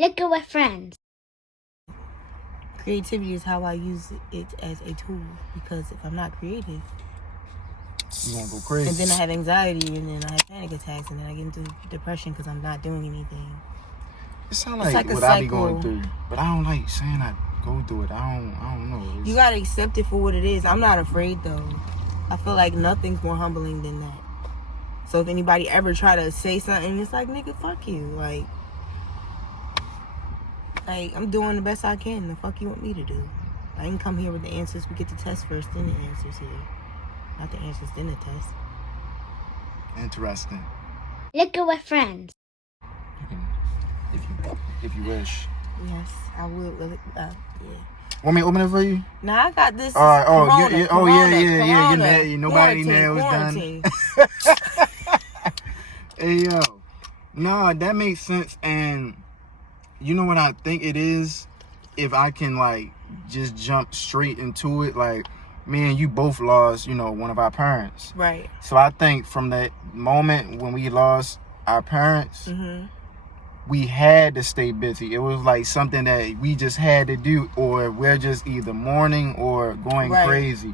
Liquor with friends. Creativity is how I use it as a tool, because if I'm not creative, you gonna go crazy. and then I have anxiety, and then I have panic attacks, and then I get into depression because I'm not doing anything. It sounds like a what cycle. I be going through, but I don't like saying I go through it. I don't know. You gotta accept it for what it is. I'm not afraid though. I feel like nothing's more humbling than that. So if anybody ever try to say something, it's like, nigga, fuck you. Like I'm doing the best I can. The fuck you want me to do? I didn't come here with the answers. We get the test first, then the answers here. Not the answers, then the test. Interesting. Liquor with friends. If you wish. Yes, I will. Yeah. Want me to open it for you? Nah, I got this. All right. Corona. You're mad. Nobody nails done. Hey, yo. No, that makes sense. And you know what I think it is? If I can, like, just jump straight into it, like, me and you both lost, one of our parents. Right. So I think from that moment when we lost our parents, we had to stay busy. It was like something that we just had to do, or we're just either mourning or going crazy.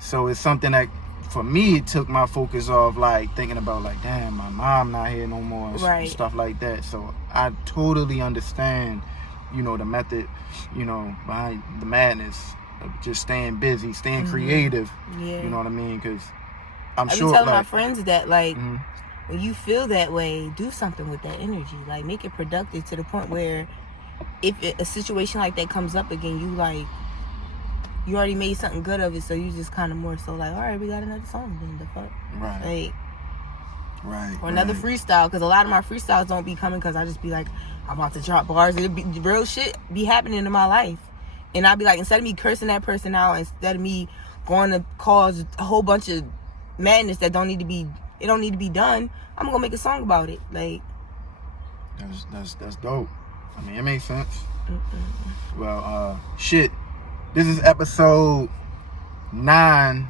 So it's something that, for me, it took my focus off, like, thinking about, like, damn, my mom not here no more, and stuff like that. So I totally understand, the method, behind the madness of just staying busy, staying creative. Yeah. You know what I mean? Because I'm sure, telling my friends that, like, when you feel that way, do something with that energy. Like, make it productive to the point where if a situation like that comes up again, you already made something good of it, so you just kind of more so like, all right, we got another song, then the fuck. Right. Right. Or another freestyle, because a lot of my freestyles don't be coming because I just be like, I'm about to drop bars. It'll be real shit be happening in my life. And I'll be like, instead of me cursing that person out, instead of me going to cause a whole bunch of madness that don't need to be done, I'm gonna make a song about it. Like, that's dope. I mean, it makes sense. Well, shit. This is episode 9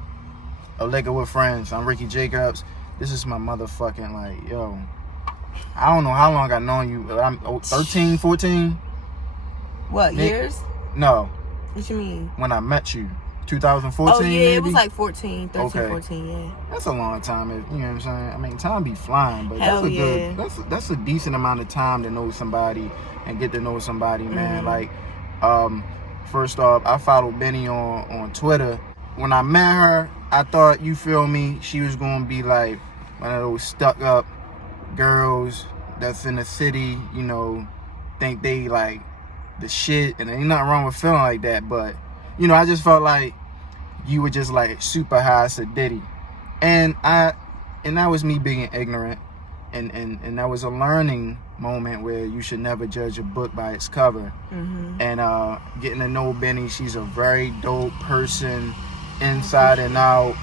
of Liquor with Friends. I'm Rickie Jacobs. This is my motherfucking, like, yo. I don't know how long I've known you. I'm 13, 14. What, years? No. What you mean? When I met you. 2014, Oh, yeah, maybe? it was like 13, 14, yeah. That's a long time, you know what I'm saying? I mean, time be flying, but that's a decent amount of time to know somebody and get to know somebody, man. Like, first off, I followed Benni on Twitter. When I met her, I thought, you feel me, she was going to be like one of those stuck up girls that's in the city, think they like the shit, and ain't nothing wrong with feeling like that, but I just felt like you were just like super high sedity, and that was me being ignorant, and that was a learning moment where you should never judge a book by its cover. And getting to know Benni, she's a very dope person, inside and out.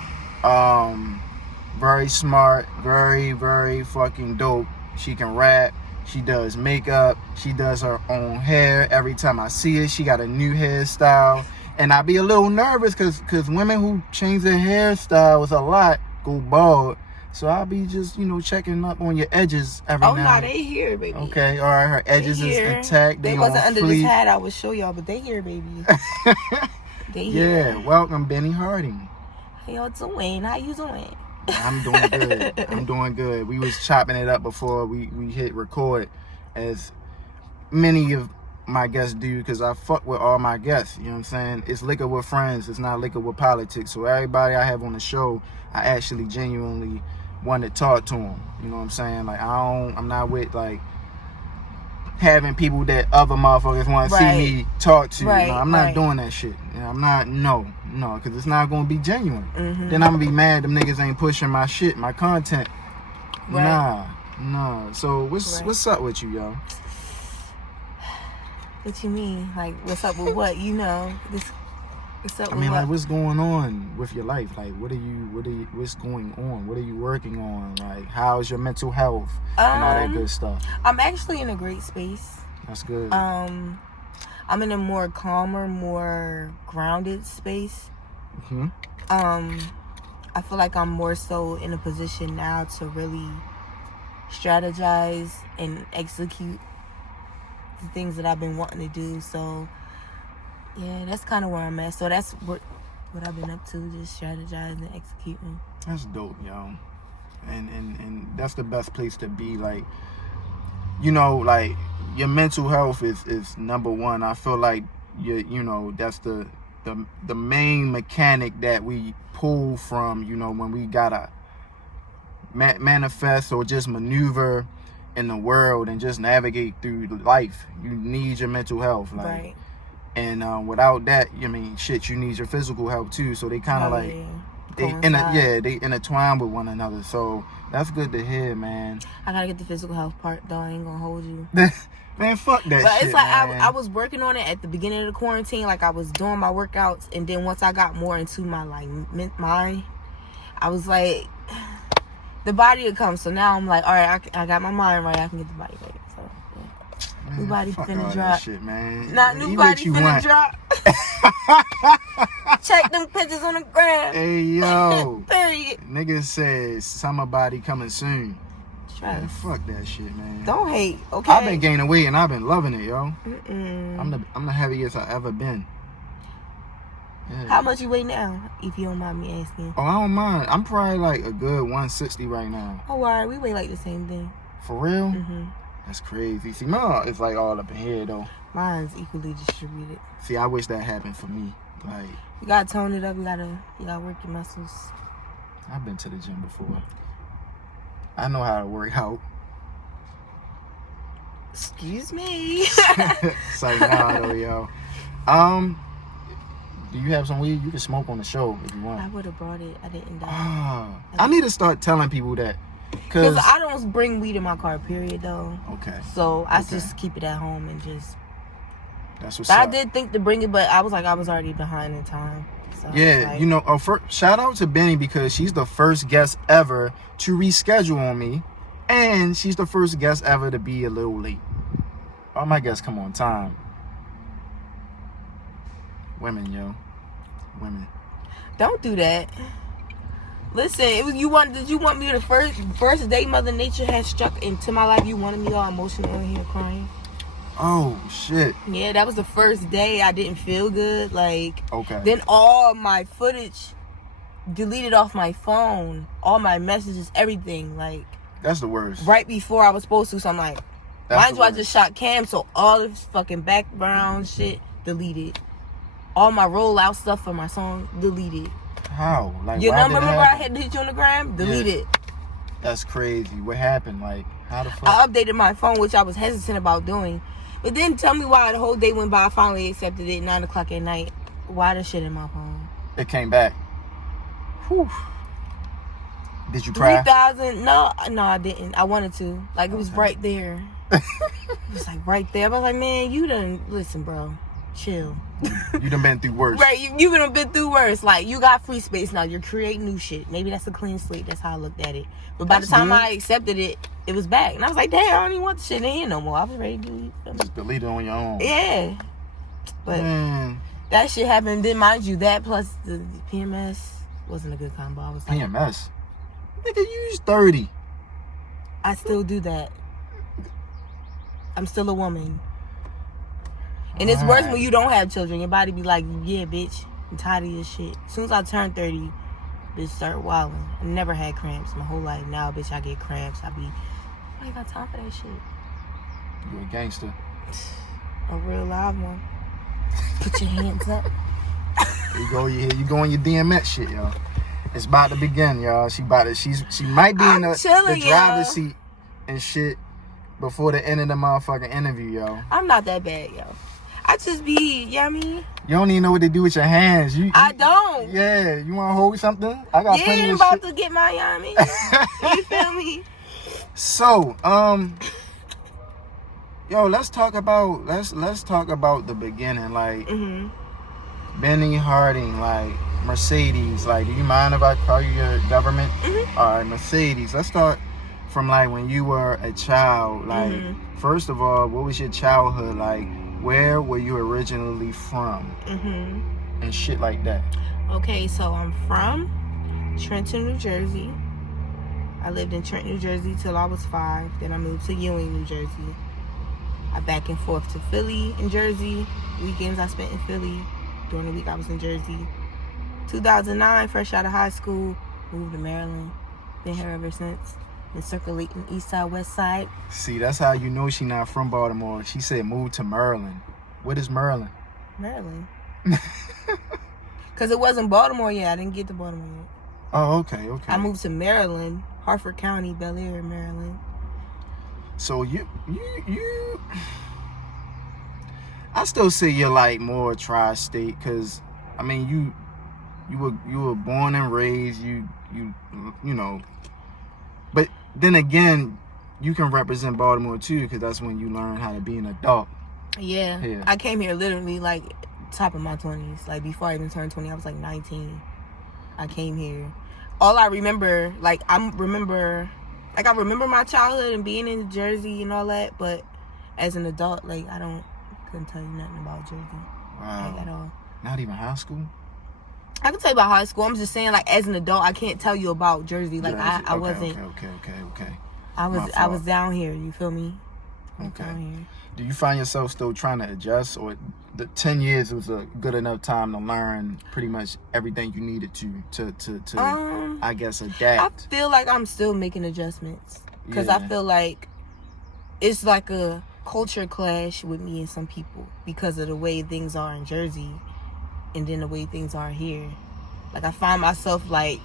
Very smart, very, very fucking dope. She can rap. She does makeup. She does her own hair. Every time I see her, she got a new hairstyle. And I be a little nervous because women who change their hairstyles a lot go bald. So I'll be just, checking up on your edges every now and then. Oh, no, they here, baby. Okay, all right. Her edges is intact. They wasn't under this hat, I would show y'all, but they here, baby. They here. Yeah, welcome, Benni Harding. How y'all doing? How you doing? I'm doing good. I'm doing good. We was chopping it up before we hit record, as many of my guests do, because I fuck with all my guests. You know what I'm saying? It's liquor with friends. It's not liquor with politics. So everybody I have on the show, I actually genuinely want to talk to them. You know what I'm saying? Like, I'm not with, like, having people that other motherfuckers want to see me talk to. I'm not doing that shit. I'm not, no, because it's not going to be genuine. Then I'm going to be mad them niggas ain't pushing my shit, my content. Nah. So what's up with you, yo? What you mean? Like, what's up with what? What's up with like, what's going on with your life? Like, what's going on? What are you working on? Like, how's your mental health and all that good stuff? I'm actually in a great space. That's good. I'm in a more calmer, more grounded space. I feel like I'm more so in a position now to really strategize and execute the things that I've been wanting to do. So, yeah, that's kind of where I'm at. So that's what I've been up to, just strategizing and executing. That's dope, yo. And that's the best place to be. Like, you know, like, your mental health is number one. I feel like, you know, that's the main mechanic that we pull from, you know, when we gotta manifest or just maneuver in the world and just navigate through life. You need your mental health, like, Right. And without that, I mean, shit, you need your physical health too. So they kind of they intertwine with one another. So that's good to hear, man. I gotta get the physical health part though. I ain't gonna hold you. Man, fuck that but shit, it's like man. I was working on it at the beginning of the quarantine. Like, I was doing my workouts, and then once I got more into my like mind, I was like, the body would come. So now I'm like, all right, I got my mind right. I can get the body right. So yeah. Man, new body fuck finna all drop. that shit, man. Not new body finna drop. Check them pictures on the gram. Hey, yo. Period. Nigga says summer body coming soon. Man, Trust. fuck that shit, man. Don't hate, okay? I've been gaining weight and I've been loving it, yo. Mm-mm. I'm the heaviest I ever been. Yeah. How much you weigh now, if you don't mind me asking? Oh, I don't mind. I'm probably like a good 160 right now. Oh, alright, we weigh like the same thing. For real? Mm-hmm. That's crazy. See, mine is like all up in here though. Mine's equally distributed. See, I wish that happened for me. Like, You gotta tone it up. You gotta work your muscles. I've been to the gym before. I know how to work out. Excuse me. It's like, nah, though, yo. Do you have some weed? You can smoke on the show if you I want. would have brought it. I didn't die. I need to start telling people that. Because I don't bring weed in my car, period, though. Okay. So I just keep it at home and just... That's what's But up. I did think to bring it, but I was already behind in time. So, Yeah, like, you know, shout out to Benni because she's the first guest ever to reschedule on me. And she's the first guest ever to be a little late. All my guests come on time. Women, yo. Women. Don't do that. Listen, did you want me the first day Mother Nature had struck into my life? You wanted me all emotional in here crying? Oh, shit. Yeah, that was the first day I didn't feel good. Like, Okay. then all my footage deleted off my phone. All my messages, everything. Like, That's the worst. right before I was supposed to. So I'm like, That's mind the you, I worst. just shot cam, so all this fucking background shit deleted. All my rollout stuff for my song deleted. How? Like, Your why number, did that remember I happen? had to hit you on the gram? Deleted. That's crazy. What happened? Like, how the fuck? I updated my phone, which I was hesitant about doing. But then tell me why the whole day went by. I finally accepted it 9 o'clock at night. Why the shit in my phone? It came back. Whew. Did you cry? 3,000? No, I didn't. I wanted to. Like, it was right there. It was like right there. I was like, man, you done, listen, bro. Chill. You done been through worse. Right, you done been through worse. Like, you got free space now. You're creating new shit. Maybe that's a clean slate. That's how I looked at it. But by the time good. I accepted it, it was back. And I was like, damn, I don't even want the shit in here no more. I was ready to do it. Just delete it on your own. Yeah. But Man, that shit happened. Then, mind you, that plus the PMS wasn't a good combo. I was like, PMS. Nigga, you 30. I still do that. I'm still a woman. And it's worse when you don't have children. Your body be like, yeah, bitch, I'm tired of your shit. As soon as I turn 30, bitch, start wilding. I never had cramps my whole life. Now, bitch, I get cramps. I ain't got time for that shit. You a gangster. A real live one. Put your hands up. Here you go on your DMX shit, y'all. It's about to begin, y'all. She might be in the chilling, driver's y'all. seat and shit before the end of the motherfucking interview, yo. I'm not that bad, yo. I just be, you know what I mean? You don't even know what to do with your hands. I don't. Yeah, you want to hold something? I got plenty I'm of about shit. to get my, you know what I mean? You feel me? So, yo, let's talk about the beginning, like Benni Harding, like Mercedes. Like, do you mind if I call you your government? All right, Mercedes. Let's start from like when you were a child. Like, first of all, what was your childhood like? Where were you originally from? And shit like that. Okay, so I'm from Trenton, New Jersey. I lived in Trenton, New Jersey till I was 5. Then I moved to Ewing, New Jersey. I back and forth to Philly and Jersey. Weekends I spent in Philly. During the week I was in Jersey. 2009, fresh out of high school, moved to Maryland. Been here ever since. Been circulating east side, west side. See, that's how you know she not from Baltimore. She said move to Maryland. What is Maryland? Maryland. Because it wasn't Baltimore yet. I didn't get to Baltimore yet. Oh, okay. I moved to Maryland, Harford County, Bel Air, Maryland. So you I still say you're like more tri-state, because I mean you were born and raised, you know, but then again you can represent Baltimore too, because that's when you learn how to be an adult. Yeah. I came here literally like top of my 20s. Like before I even turned 20, I was like 19. I came here. All I remember, I remember my childhood and being in Jersey and all that, but as an adult, like couldn't tell you nothing about Jersey. Wow. Like, at all. Not even high school? I can tell you about high school. I'm just saying, like, as an adult, I can't tell you about Jersey. Like, Jersey. I wasn't. Okay. I was down here. You feel me? Okay. Down here. Do you find yourself still trying to adjust, or the 10 years was a good enough time to learn pretty much everything you needed to I guess, adapt? I feel like I'm still making adjustments, because Yeah. I feel like it's like a culture clash with me and some people because of the way things are in Jersey and then the way things are here. Like, I find myself like,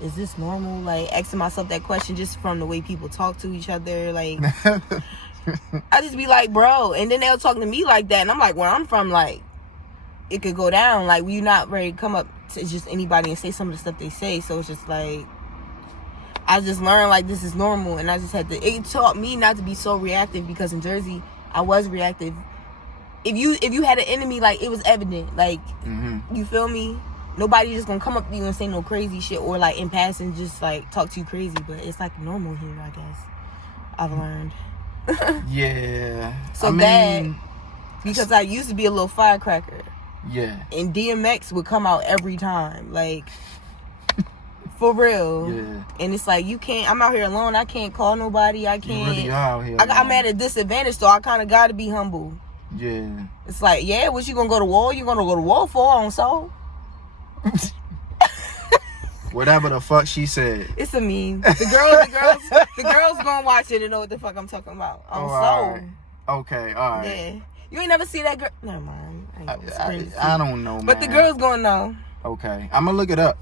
is this normal? Like, asking myself that question just from the way people talk to each other. Like, I just be like, bro. And then they'll talk to me like that. And I'm like, where I'm from, like, it could go down. Like, we not ready to come up to just anybody and say some of the stuff they say. So it's just like, I just learned, like, this is normal. And I just had to, it taught me not to be so reactive, because in Jersey, I was reactive. If you had an enemy, like, it was evident. Like, You feel me? Nobody just gonna come up to you and say no crazy shit, or like in passing just like talk to you crazy. But it's like normal here, I guess. I've learned. Yeah. So bad, because I used to be a little firecracker. Yeah. And DMX would come out every time, like, for real. Yeah. And it's like, you can't. I'm out here alone. I can't call nobody. I can't. You really are out here. I'm at a disadvantage, so I kind of got to be humble. Yeah. It's like, yeah, what you gonna go to war? You gonna go to war for on soul? Whatever the fuck she said. It's a meme. The girls gonna watch it and know what the fuck I'm talking about. On soul. Right. Okay, all right. Yeah. You ain't never see that girl. Never mind. I don't know, man. But the girls gonna know. Okay, I'm gonna look it up.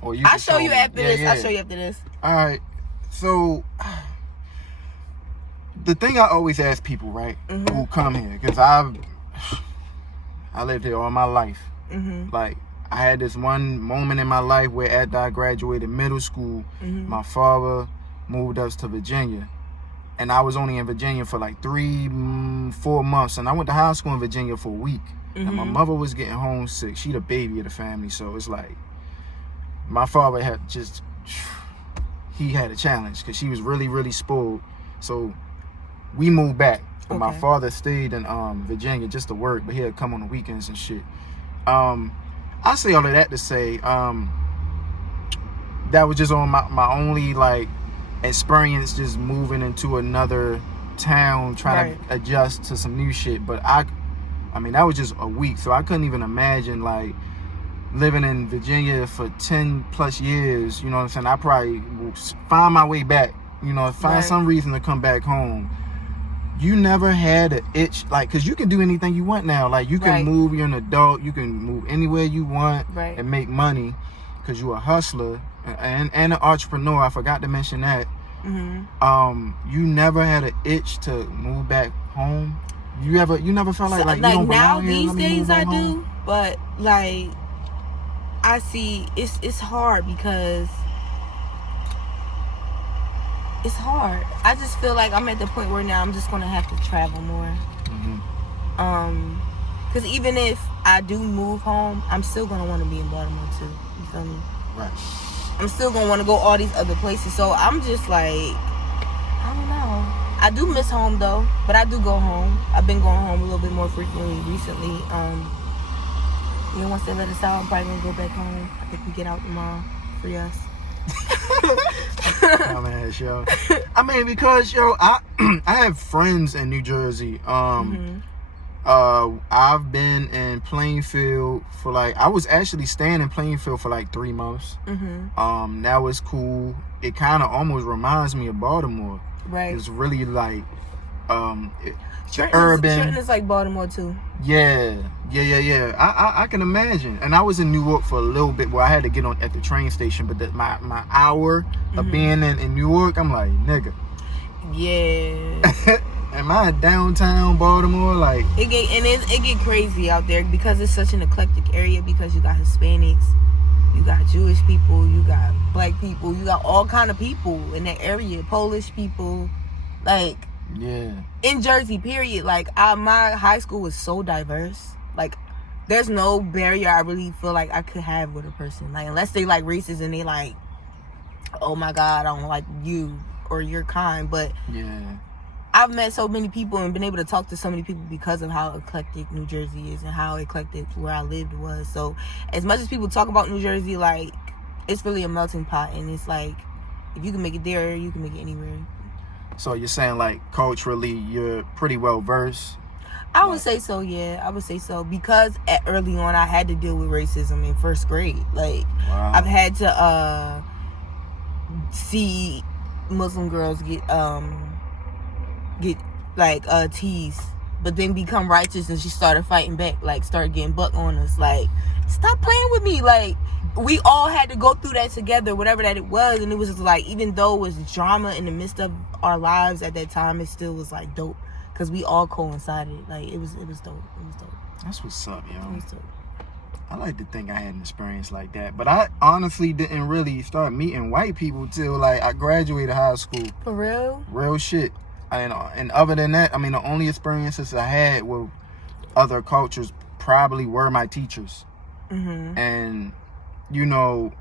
Or you. I'll show you after this. Yeah. I'll show you after this. All right. So, the thing I always ask people, right, who come here, because I lived here all my life. Like, I had this one moment in my life where after I graduated middle school, my father moved us to Virginia. And I was only in Virginia for like 3-4 months. And I went to high school in Virginia for a week. And my mother was getting homesick. She the baby of the family. So it's like, my father had he had a challenge because she was really, really spoiled. So we moved back. But my father stayed in Virginia just to work. But he'd come on the weekends and shit. I say all of that to say that was just on my only like experience, just moving into another town, trying to adjust to some new shit. But I mean that was just a week, so I couldn't even imagine like living in Virginia for 10 plus years. You know what I'm saying? I probably will find my way back, you know, find some reason to come back home. You never had an itch, like, because you can do anything you want now. Like, you can move, you're an adult, you can move anywhere you want and make money because you're a hustler and an entrepreneur. I forgot to mention that. You never had an itch to move back home? You never felt like you don't belong here? Now, these days I do, but, like, I see it's hard because it's hard. I just feel like I'm at the point where now I'm just gonna have to travel more. Because even if I do move home, I'm still gonna want to be in Baltimore too. You feel me? Right. I'm still gonna want to go all these other places. So I'm just like, I don't know. I do miss home though, but I do go home. I've been going home a little bit more frequently recently. Once they let us out, I'm probably gonna go back home. I think we get out tomorrow. Free us. Dumbass, yo. I mean, because yo, I have friends in New Jersey. I've been in Plainfield for like, I was actually staying in Plainfield for like 3 months. That was cool. It kind of almost reminds me of Baltimore. Right. It's really like Trenton is like Baltimore too. Yeah. I can imagine. And I was in New York for a little bit where I had to get on at the train station, but my hour of being in New York, I'm like, nigga. Yeah. Am I in downtown Baltimore? Like it get crazy out there because it's such an eclectic area, because you got Hispanics, you got Jewish people, you got black people, you got all kind of people in that area, Polish people, like in Jersey, period. Like my high school was so diverse. Like there's no barrier I really feel like I could have with a person, like unless they like racist and they like, oh my God, I don't like you or your kind. But I've met so many people and been able to talk to so many people because of how eclectic New Jersey is and how eclectic where I lived was. So as much as people talk about New Jersey, like it's really a melting pot, and it's like if you can make it there, you can make it anywhere. So you're saying like culturally you're pretty well versed? I would say so, yeah. I would say so, because early on I had to deal with racism in first grade. Like I've had to see Muslim girls get like teased, but then become righteous, and she started fighting back, like started getting buck on us, like stop playing with me. Like we all had to go through that together, whatever that it was. And it was just like, even though it was drama in the midst of our lives at that time, it still was like dope because we all coincided. Like it was dope. It was dope. That's what's up, yo. It was dope. I like to think I had an experience like that, but I honestly didn't really start meeting white people till like I graduated high school. For real? Real shit. And other than that, I mean, the only experiences I had with other cultures probably were my teachers. And, you know,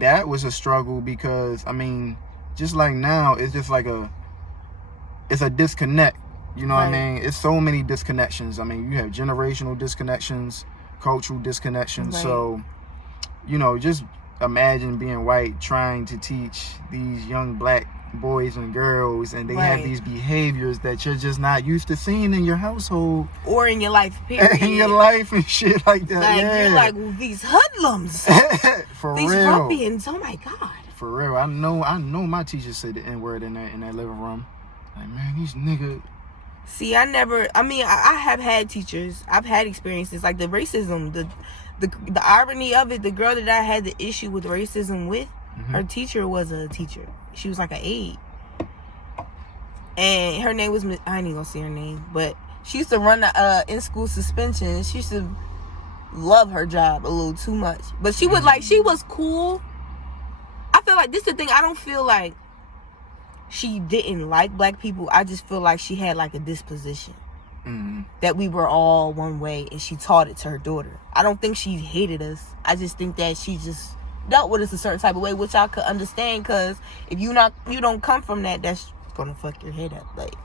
that was a struggle because, I mean, just like now, it's just like it's a disconnect. You know what I mean? It's so many disconnections. I mean, you have generational disconnections, cultural disconnections. So, you know, just imagine being white trying to teach these young black boys and girls, and they have these behaviors that you're just not used to seeing in your household or in your life, period. In your life and shit like that. Like you're like, well, these hoodlums, for these real, ruffians. Oh my God. For real, I know my teacher said the N-word in that living room. Like, man, these niggas. See, I have had teachers. I've had experiences like the racism, the irony of it. The girl that I had the issue with racism with, her teacher was a teacher. She was like an aide, and her name was, I ain't even gonna say her name, but she used to run the in-school suspension. She used to love her job a little too much, but she would like, she was cool. I feel like this is the thing. I don't feel like she didn't like black people. I just feel like she had like a disposition that we were all one way, and she taught it to her daughter. I don't think she hated us. I just think that she just dealt with us a certain type of way, which I could understand, because if you don't come from that, that's gonna fuck your head up. Like,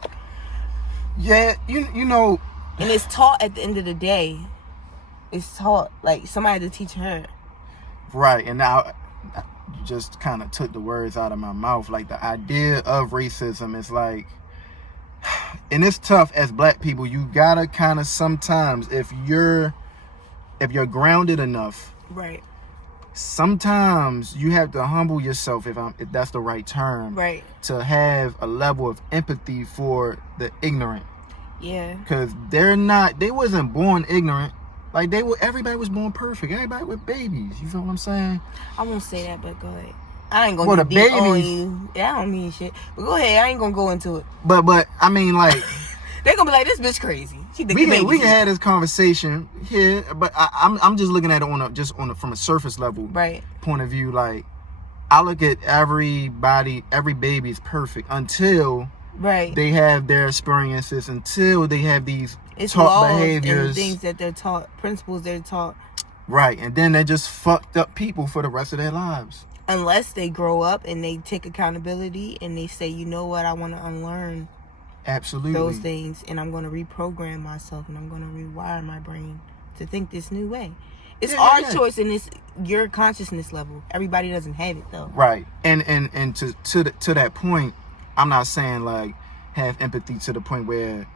yeah, you know, and it's taught at the end of the day. It's taught, like somebody had to teach her. Right, and now you just kind of took the words out of my mouth. Like, the idea of racism is like, and it's tough as black people. You gotta kind of sometimes, if you're grounded enough, right. Sometimes you have to humble yourself, if that's the right term, right, to have a level of empathy for the ignorant. Yeah, because they wasn't born ignorant. Like, everybody was born perfect. Everybody with babies. You feel what I'm saying? I won't say that, but go ahead. I ain't gonna deep on you. Yeah, I don't mean shit. But go ahead. I ain't gonna go into it. But I mean, like, they're gonna be like, this bitch crazy. We can have this conversation here, but I'm just looking at it from a surface level point of view. Like, I look at every baby is perfect until they have their experiences, until they have these taught behaviors, and things that they're taught, principles they're taught. Right, and then they're just fucked up people for the rest of their lives. Unless they grow up and they take accountability and they say, you know what, I want to unlearn absolutely those things, and I'm going to reprogram myself, and I'm going to rewire my brain to think this new way. It's our choice and it's your consciousness level. Everybody doesn't have it though. Right. And to that point, I'm not saying like have empathy to the point where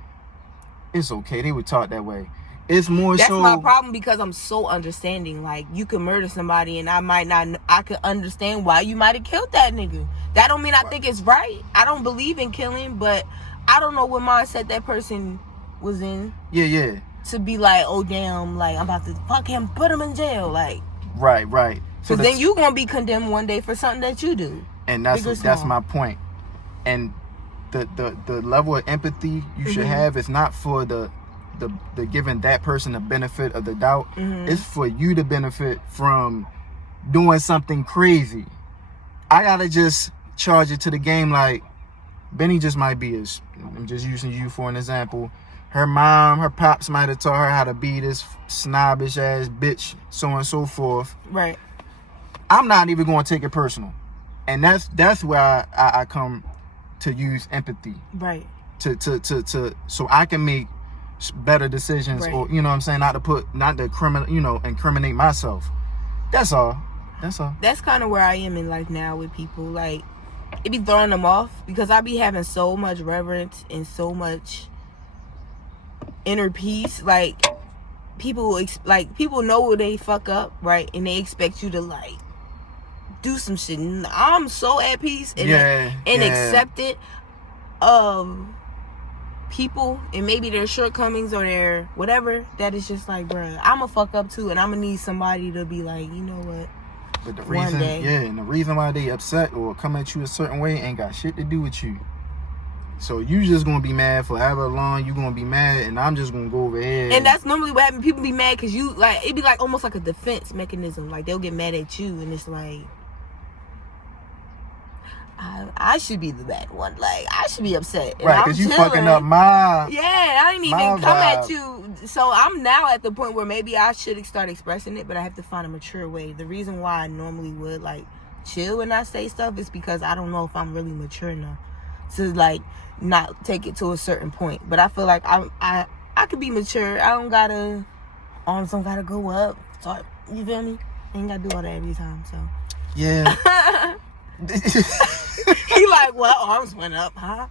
it's okay. They were taught that way. It's more That's so. my problem because I'm so understanding. Like, you could murder somebody and I could understand why you might have killed that nigga. That don't mean I think it's right. I don't believe in killing, but I don't know what mindset that person was in. Yeah. To be like, oh damn, like I'm about to fuck him, put him in jail, like. Right. So then you gonna be condemned one day for something that you do. And that's my point. And the level of empathy you should have is not for the giving that person the benefit of the doubt. It's for you to benefit from doing something crazy. I gotta just charge it to the game like Benny just might be I'm just using you for an example. Her mom, her pops might have taught her how to be this snobbish ass bitch, so on and so forth. Right. I'm not even going to take it personal. And that's where I come to use empathy. Right. To so I can make better decisions, right. Or you know what I'm saying, not to incriminate myself. That's all. That's kind of where I am in life now with people. Like, it be throwing them off because I be having so much reverence and so much inner peace. Like, people know when they fuck up, right, and they expect you to like do some shit. And I'm so at peace and accepted of people and maybe their shortcomings or their whatever, that is just like, bruh, I'm a fuck up too, and I'm gonna need somebody to be like, you know what, but the reason, and the reason why they upset or come at you a certain way ain't got shit to do with you. So you just gonna be mad forever long. You gonna be mad, and I'm just gonna go over here. And that's normally what happens. People be mad because you like, it be like almost like a defense mechanism. Like, they'll get mad at you, and it's like, I should be the bad one. Like, I should be upset. And right, because you fucking up my. Yeah, I didn't even come at you. So I'm now at the point where maybe I should start expressing it, but I have to find a mature way. The reason why I normally would like chill when I say stuff is because I don't know if I'm really mature enough to like not take it to a certain point. But I feel like I could be mature. Arms don't gotta go up. So you feel me? I ain't gotta do all that every time. So yeah. He like, what? Arms went up, huh?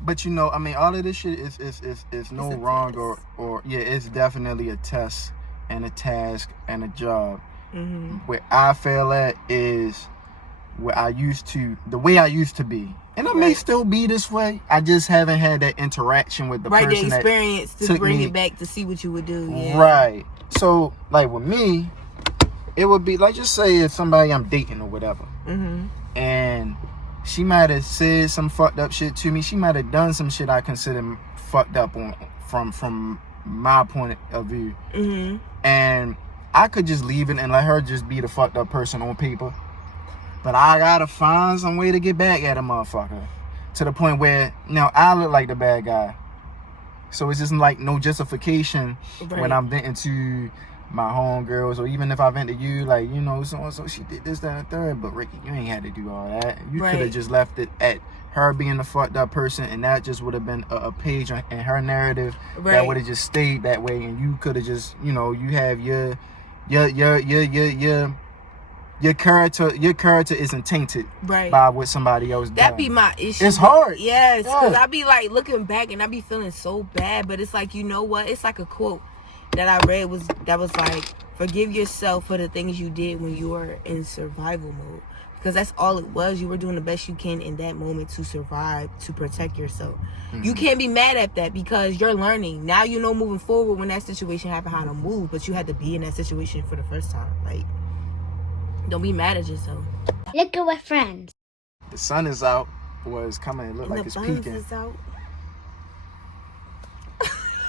But you know, I mean, all of this shit is no wrong or it's definitely a test and a task and a job. Where I fail at is where the way I used to be. And I may still be this way. I just haven't had that interaction with the person. Right, the experience to bring it back to see what you would do. Yeah. Right. So, like with me, it would be like, just say it's somebody I'm dating or whatever. And she might have said some fucked up shit to me. She might have done some shit I consider fucked up from my point of view. And I could just leave it and let her just be the fucked up person on paper. But I gotta find some way to get back at a motherfucker. To the point where now I look like the bad guy. So it's just like no justification when I'm venting to my homegirls, or even if I vent to you, like, you know, so she did this, that, and third. But Rickie, you ain't had to do all that. You could have just left it at her being the fucked up person, and that just would have been a page in her narrative that would have just stayed that way, and you could have just, you know, you have your character isn't tainted by what somebody else does. That be my issue. It's hard. Yes, because I be like looking back and I be feeling so bad, but it's like, you know what? It's like a quote that I read that was like, forgive yourself for the things you did when you were in survival mode. Because that's all it was. You were doing the best you can in that moment to survive, to protect yourself. You can't be mad at that because you're learning. Now you know moving forward when that situation happened how to move, but you had to be in that situation for the first time. Like, don't be mad at yourself. Liquor with friends. The sun is out, or it's coming. It look like it's peaking. Is out.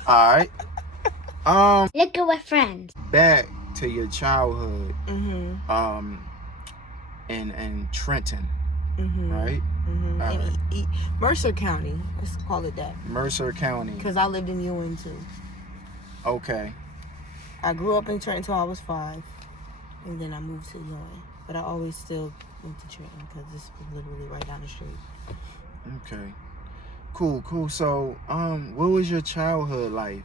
All right. Liquor with friends. Back to your childhood. In Trenton, right? Mercer County. Let's call it that. Mercer County. Because I lived in Ewing too. Okay. I grew up in Trenton until I was 5. And then I moved to Ewing. But I always still went to Trenton because this was literally right down the street. Okay. Cool. So, what was your childhood like?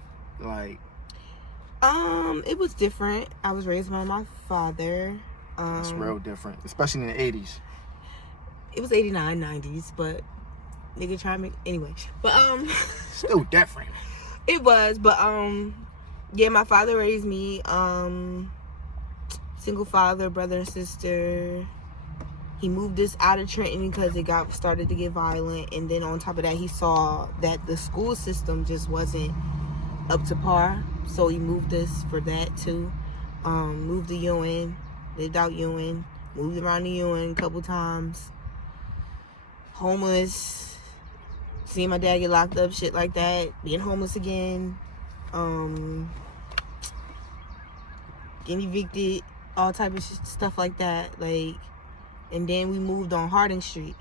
It was different. I was raised by my father. That's real different, especially in the 80s. It was 89, 90s, but nigga try to make anyway. But still different. It was, but yeah, my father raised me. Single father, brother and sister. He moved us out of Trenton because it started to get violent, and then on top of that, he saw that the school system just wasn't up to par, so he moved us for that too. Moved to Ewing, lived out Ewing, moved around to Ewing a couple times. Homeless, seeing my dad get locked up, shit like that. Being homeless again, getting evicted, all type of stuff like that. Like, and then we moved on Harding Street.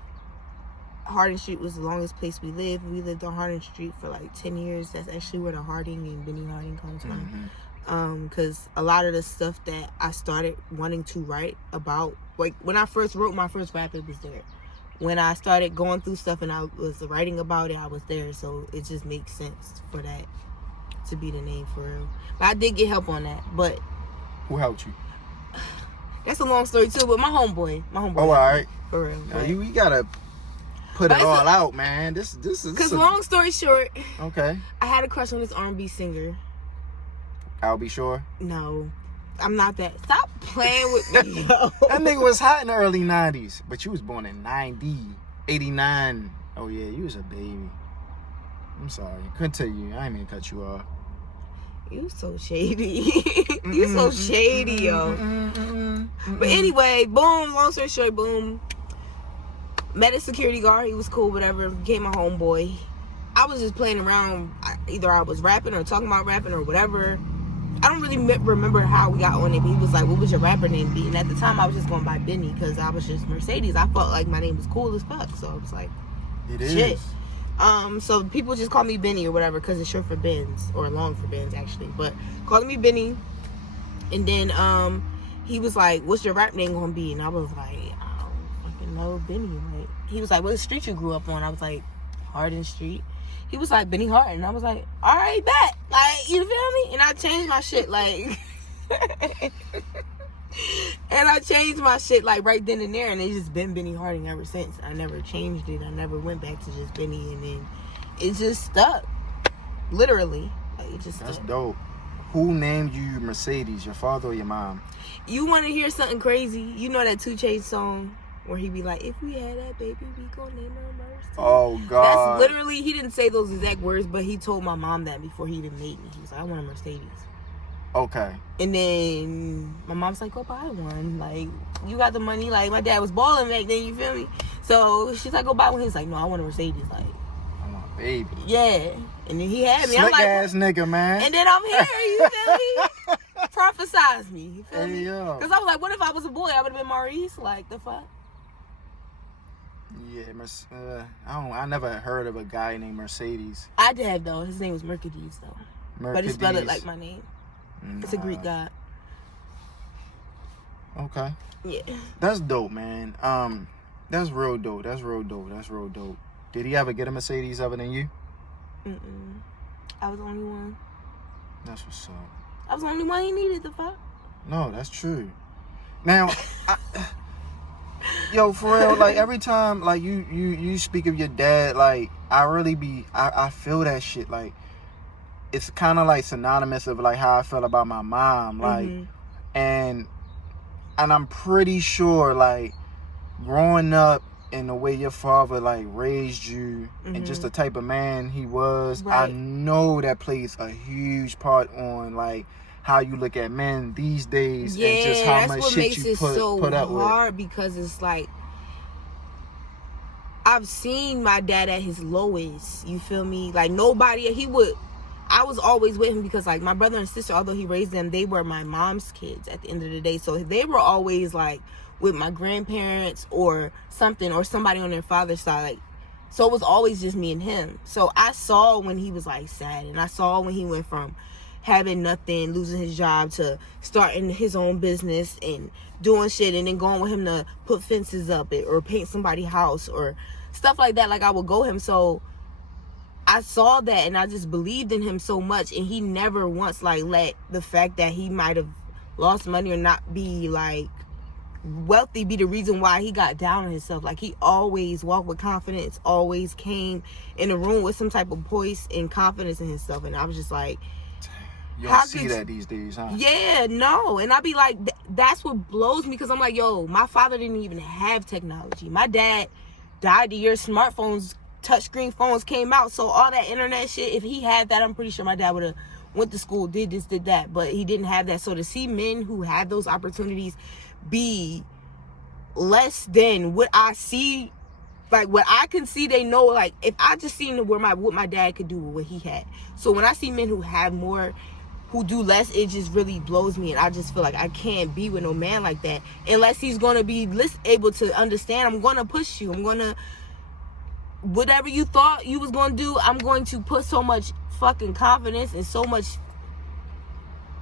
Harding Street was the longest place we lived. We lived on Harding Street for like 10 years. That's actually where the Harding and Benni Harding comes from. Because a lot of the stuff that I started wanting to write about, like when I first wrote my first rap, it was there. When I started going through stuff and I was writing about it, I was there. So it just makes sense for that to be the name for real. But I did get help on that. But who helped you? That's a long story too. But my homeboy. Oh, all right. For real. Now, you gotta put it all out, man. This is. Because long story short. Okay. I had a crush on this R&B singer. I'll be sure. No. I'm not that. Stop playing with me. That nigga was hot in the early 90s. But you was born in 89. Oh, yeah, you was a baby. I'm sorry. Couldn't tell you. I ain't mean to cut you off. You so shady. You so shady, yo. But anyway, boom. Long story short, boom. Met a security guard. He was cool, whatever. Became my homeboy. I was just playing around. Either I was rapping or talking about rapping or whatever. I don't really remember how we got on it, but he was like, what was your rapper name be? And at the time, I was just going by Benni because I was just Mercedes. I felt like my name was cool as fuck. So I was like, shit. So people just call me Benni or whatever because it's short for Benz, or long for Benz actually. But calling me Benni. And then he was like, what's your rap name gonna be? And I was like, I don't fucking know, Benni. Like, he was like, what street you grew up on? I was like, Harding Street. He was like, Benni Harding. I was like, all right, bet. Like, you feel me? And I changed my shit, like... and I changed my shit, like, right then and there. And it's just been Benni Harding ever since. I never changed it. I never went back to just Benni. And then it just stuck. Literally. Like, it just That's stuck. dope. Who named you Mercedes? Your father or your mom? You want to hear something crazy? You know that 2 Chainz song? Where he be like, if we had that baby, we gonna name her Mercy. Oh, God. That's literally, he didn't say those exact words, but he told my mom that before he even made me. He was like, I want a Mercedes. Okay. And then my mom's like, go buy one. Like, you got the money. Like, my dad was balling back then, you feel me? So she's like, go buy one. He's like, no, I want a Mercedes. Like, I want a baby. Yeah. And then he had me. Slick I'm like, ass nigga, man. and then I'm here, you feel me? Prophesize me, you feel me? Yo. Because I was like, what if I was a boy? I would have been Maurice. Like, the fuck? Yeah, I never heard of a guy named Mercedes. I did though. His name was Mercedes though. But he spelled it like my name. Nah. It's a Greek god. Okay. Yeah. That's dope, man. That's real dope. Did he ever get a Mercedes other than you? I was the only one. That's what's up. I was the only one he needed. The fuck? No, that's true. Now, yo, for real, like every time, like you speak of your dad, like I feel that shit. Like it's kind of like synonymous of like how I felt about my mom, like, and I'm pretty sure like growing up and the way your father like raised you and just the type of man he was, right. I know that plays a huge part on like how you look at men these days, and just how much shit you put up with. That's what makes it so hard, because it's like I've seen my dad at his lowest, you feel me? Like nobody, I was always with him because like my brother and sister, although he raised them, they were my mom's kids at the end of the day. So they were always like with my grandparents or something, or somebody on their father's side. Like, so it was always just me and him. So I saw when he was like sad, and I saw when he went from having nothing, losing his job, to starting his own business and doing shit, and then going with him to put fences up or paint somebody's house or stuff like that. Like I would go him. So I saw that and I just believed in him so much, and he never once like let the fact that he might have lost money or not be like wealthy be the reason why he got down on himself. Like, he always walked with confidence, always came in the room with some type of poise and confidence in himself. And I was just like, you don't see that these days, huh? Yeah, no. And I be like, that's what blows me, because I'm like, yo, my father didn't even have technology. My dad died the year smartphones, touchscreen phones came out. So all that internet shit, if he had that, I'm pretty sure my dad would have went to school, did this, did that. But he didn't have that. So to see men who have those opportunities be less than what I see, like what I can see, they know, like if I just seen what my dad could do with what he had. So when I see men who have more, who do less, it just really blows me. And I just feel like I can't be with no man like that unless he's gonna be able to understand. I'm gonna push you. I'm gonna, whatever you thought you was gonna do, I'm going to put so much fucking confidence and so much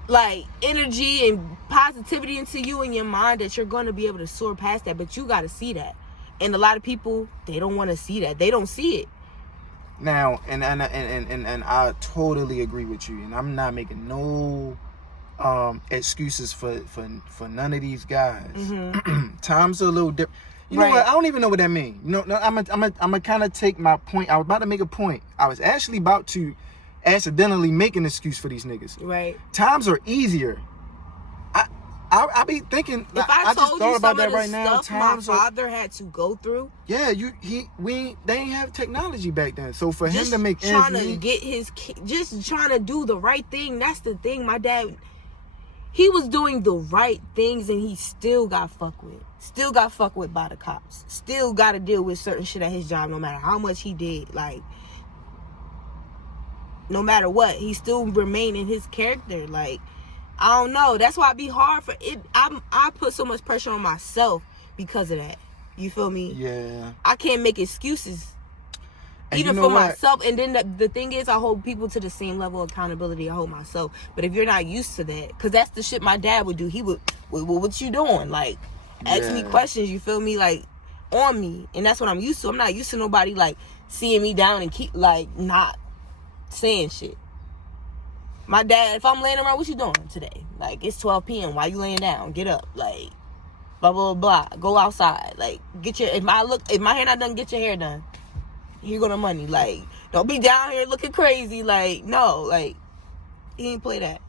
like energy and positivity into you and your mind that you're going to be able to soar past that. But you got to see that. And a lot of people, they don't want to see that. They don't see it. Now, and I totally agree with you. And I'm not making no excuses for none of these guys. Mm-hmm. Times are a little different. You know what? I don't even know what that means. You know, I'm gonna kind of take my point. I was about to make a point. I was actually about to accidentally make an excuse for these niggas. Right. Times are easier. I be thinking. If I just told thought you about some that of the right now. stuff my father had to go through. Yeah, they ain't have technology back then. So for him to make trying to get just trying to do the right thing. That's the thing. My dad, he was doing the right things, and he still got fucked with. Still got fucked with by the cops. Still got to deal with certain shit at his job, no matter how much he did. Like, no matter what, he still remained in his character. Like, I don't know. That's why it be hard for it. I put so much pressure on myself because of that. You feel me? Yeah. I can't make excuses. And even you know for what? myself. And then the thing is, I hold people to the same level of accountability I hold myself. But if you're not used to that, because that's the shit my dad would do. He would, well, what you doing? Like, ask me questions, you feel me? Like, on me. And that's what I'm used to. I'm not used to nobody, like, seeing me down and keep, like, not saying shit. My dad, if I'm laying around, what you doing today? Like, it's 12 p.m. Why you laying down? Get up. Like, blah, blah, blah. Go outside. Like, if my hair not done, get your hair done. Here go the money. Like, don't be down here looking crazy. Like, no. Like, he ain't play that.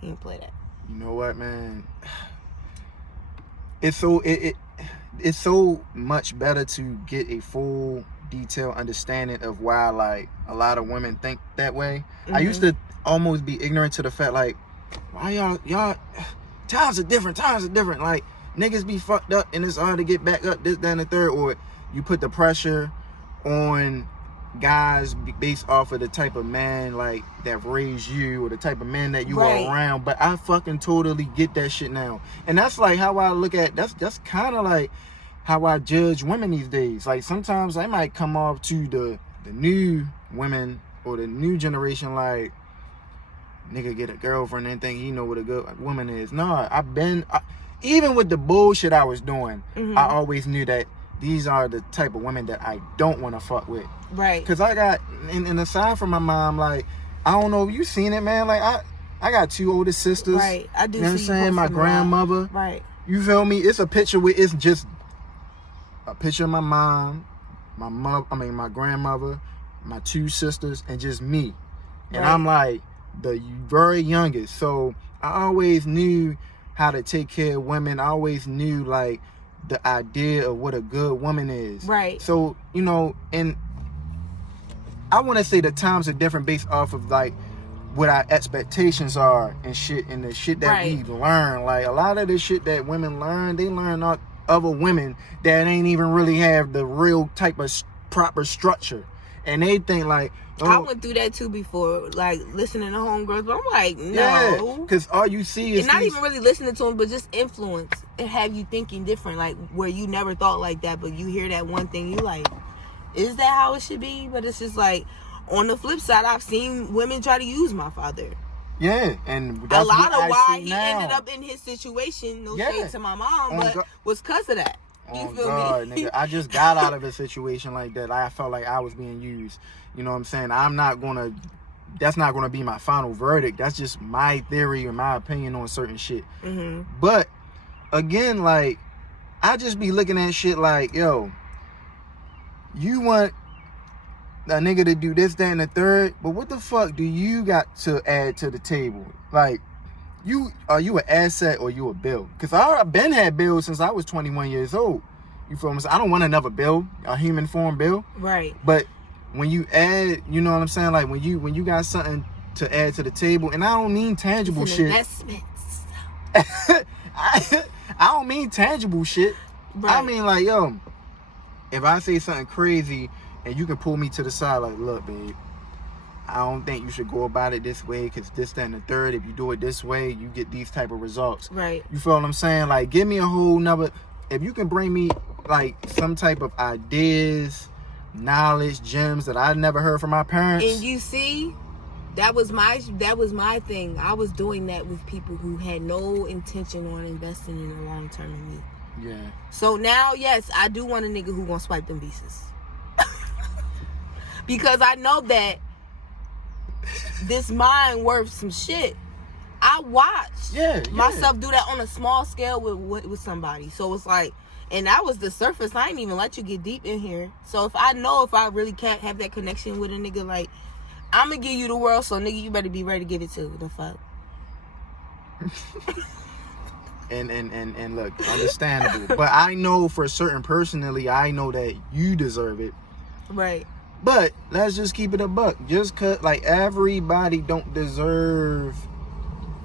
He ain't play that. You know what, man? It's so much better to get a full detailed understanding of why, like, a lot of women think that way. Mm-hmm. I used to almost be ignorant to the fact, like, why y'all times are different. Like, niggas be fucked up and it's hard to get back up, this, that, and the third. Or you put the pressure on guys based off of the type of man, like, that raised you, or the type of man that you are around. But I fucking totally get that shit now. And that's like how I look at, that's kind of like how I judge women these days. Like, sometimes I might come off to the new women or the new generation like, nigga get a girlfriend and think he know what a good woman is. No, even with the bullshit I was doing, mm-hmm. I always knew that these are the type of women that I don't want to fuck with. Right. Because I got, and aside from my mom, like, I don't know if you seen it, man. Like, I got two older sisters. Right. I do. You know what I'm saying? My grandmother. Right. You feel me? It's a picture where it's just a picture of my mom, my grandmother, my two sisters, and just me. And I'm like the very youngest. So I always knew how to take care of women. I always knew, like, the idea of what a good woman is. Right. So, you know, and I want to say the times are different based off of, like, what our expectations are and shit, and the shit that we learn. Like, a lot of the shit that women learn, they learn off other women that ain't even really have the real type of proper structure. And they think, like, oh, I went through that too before, like, listening to homegirls, but I'm like, no. Yeah, because all you see is... And not even really listening to them, but just influence and have you thinking different, like, where you never thought like that, but you hear that one thing, you like, is that how it should be? But it's just like, on the flip side, I've seen women try to use my father. Yeah, and that's a lot of why he now. ended up in his situation, no shade to my mom, but was because of that. You Oh feel God, me? nigga, I just got out of a situation like that. I felt like I was being used. You know what I'm saying? That's not gonna be my final verdict. That's just my theory or my opinion on certain shit. Mm-hmm. But again, like, I just be looking at shit like, yo, you want a nigga to do this, that, and the third, but what the fuck do you got to add to the table? Like, are you an asset or you a bill? Because I've been had bills since I was 21 years old. You feel me? I don't want another bill, a human form bill. Right. But when you add, you know what I'm saying? Like, when you got something to add to the table, and I don't mean tangible shit. Investments. I don't mean tangible shit. Right. I mean, like, yo, if I say something crazy and you can pull me to the side, like, look, babe, I don't think you should go about it this way because this, that, and the third. If you do it this way, you get these type of results. Right. You feel what I'm saying? Like, give me a whole nother. If you can bring me, like, some type of ideas, knowledge, gems that I never heard from my parents. And you see, that was my thing. I was doing that with people who had no intention on investing in the long term in me. Yeah. So now, yes, I do want a nigga who gonna swipe them visas. Because I know that this mind worth some shit. I watched myself do that on a small scale with somebody. So it's like, and that was the surface. I ain't even let you get deep in here. So if I really can't have that connection with a nigga, like, I'm gonna give you the world, so nigga, you better be ready to give it to the fuck. and look, understandable. But I know for certain personally, I know that you deserve it. Right. But let's just keep it a buck. Just cause, like, everybody don't deserve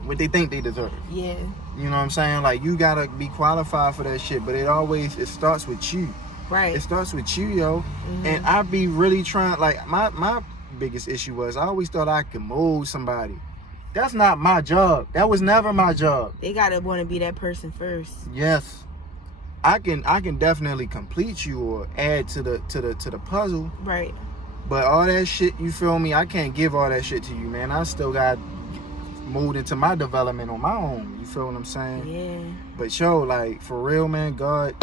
what they think they deserve. Yeah. You know what I'm saying? Like, you gotta be qualified for that shit. But it starts with you. Right. It starts with you, yo. Mm-hmm. And I be really trying, like, my biggest issue was I always thought I could mold somebody. That's not my job. That was never my job. They gotta want to be that person first. Yes. I can definitely complete you or add to the puzzle. Right. But all that shit, you feel me? I can't give all that shit to you, man. I still got moved into my development on my own. You feel what I'm saying? Yeah. But yo, like, for real, man, God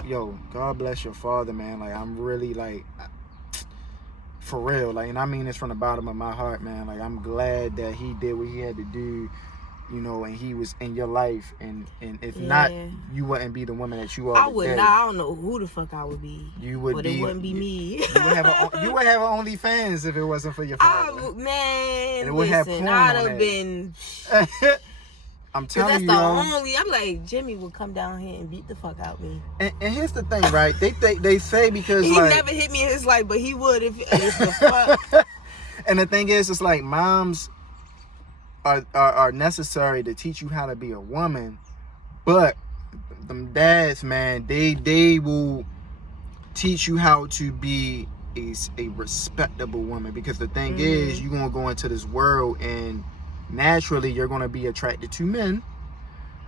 bless your father, man. Like, I'm really, like, for real, like, and I mean this from the bottom of my heart, man. Like, I'm glad that he did what he had to do, you know, and he was in your life, and if not, you wouldn't be the woman that you are. I would not. I don't know who the fuck I would be. You would but be. It wouldn't be me. You would have OnlyFans if it wasn't for your father. Man, and it would have porn I'd on have been. I'm telling you, I'm like, Jimmy would come down here and beat the fuck out me. And here's the thing, right? They say because he like, never hit me in his life, but he would if the fuck. And the thing is, it's like moms are necessary to teach you how to be a woman, but them dads, man, they will teach you how to be a respectable woman, because the thing is, you're gonna go into this world and naturally you're going to be attracted to men,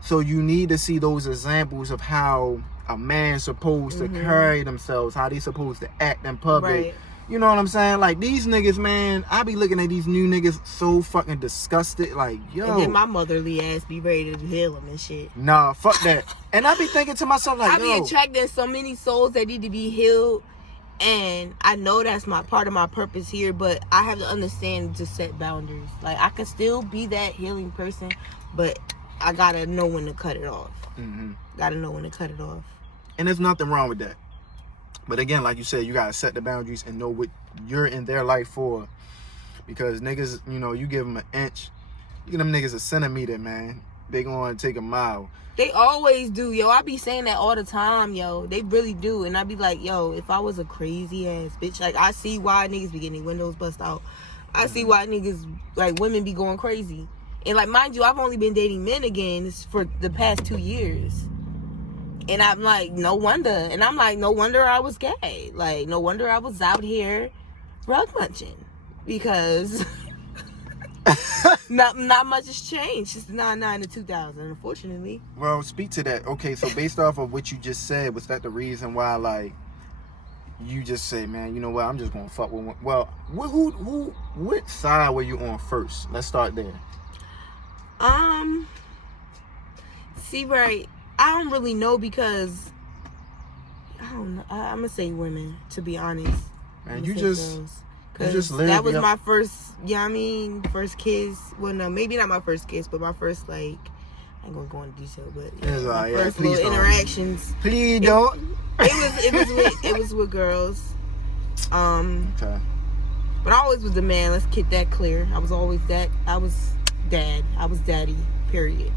so you need to see those examples of how a man's supposed to carry themselves, how they supposed to act in public. Right. You know what I'm saying? Like, these niggas, man, I be looking at these new niggas so fucking disgusted. Like, yo, and then my motherly ass be ready to heal them and shit. Nah, fuck that. And I be thinking to myself, like, I be attracting so many souls that need to be healed. And I know that's my part of my purpose here, but I have to understand to set boundaries. Like, I can still be that healing person, but I gotta know when to cut it off. Gotta know when to cut it off. And there's nothing wrong with that. But again, like you said, you gotta set the boundaries and know what you're in their life for. Because niggas, you know, you give them an inch, you give them niggas a centimeter, man, they gonna take a mile. They always do, yo. I be saying that all the time, yo. They really do. And I be like, yo, if I was a crazy ass bitch, like, I see why niggas be getting windows bust out. I see why niggas, like, women be going crazy. And, like, mind you, I've only been dating men again for the past 2 years. And I'm like, no wonder. And I'm like, no wonder I was gay. Like, no wonder I was out here rug munching. Because not much has changed since the 99 to 2000, unfortunately. Well, speak to that. Okay, so based off of what you just said, was that the reason why, like, you just say, man, you know what, I'm just gonna fuck with one? Well, what side were you on first? Let's start there. See, right, I don't really know, because I don't know. I'm gonna say women, to be honest. Man, you just live. That was my first, first kiss. Well, no, maybe not my first kiss, but my first, like, I ain't gonna go into detail, but my first little interactions. Please don't. It was with girls. Okay. But I always was the man. Let's get that clear. I was always that. I was dad. I was daddy. Period.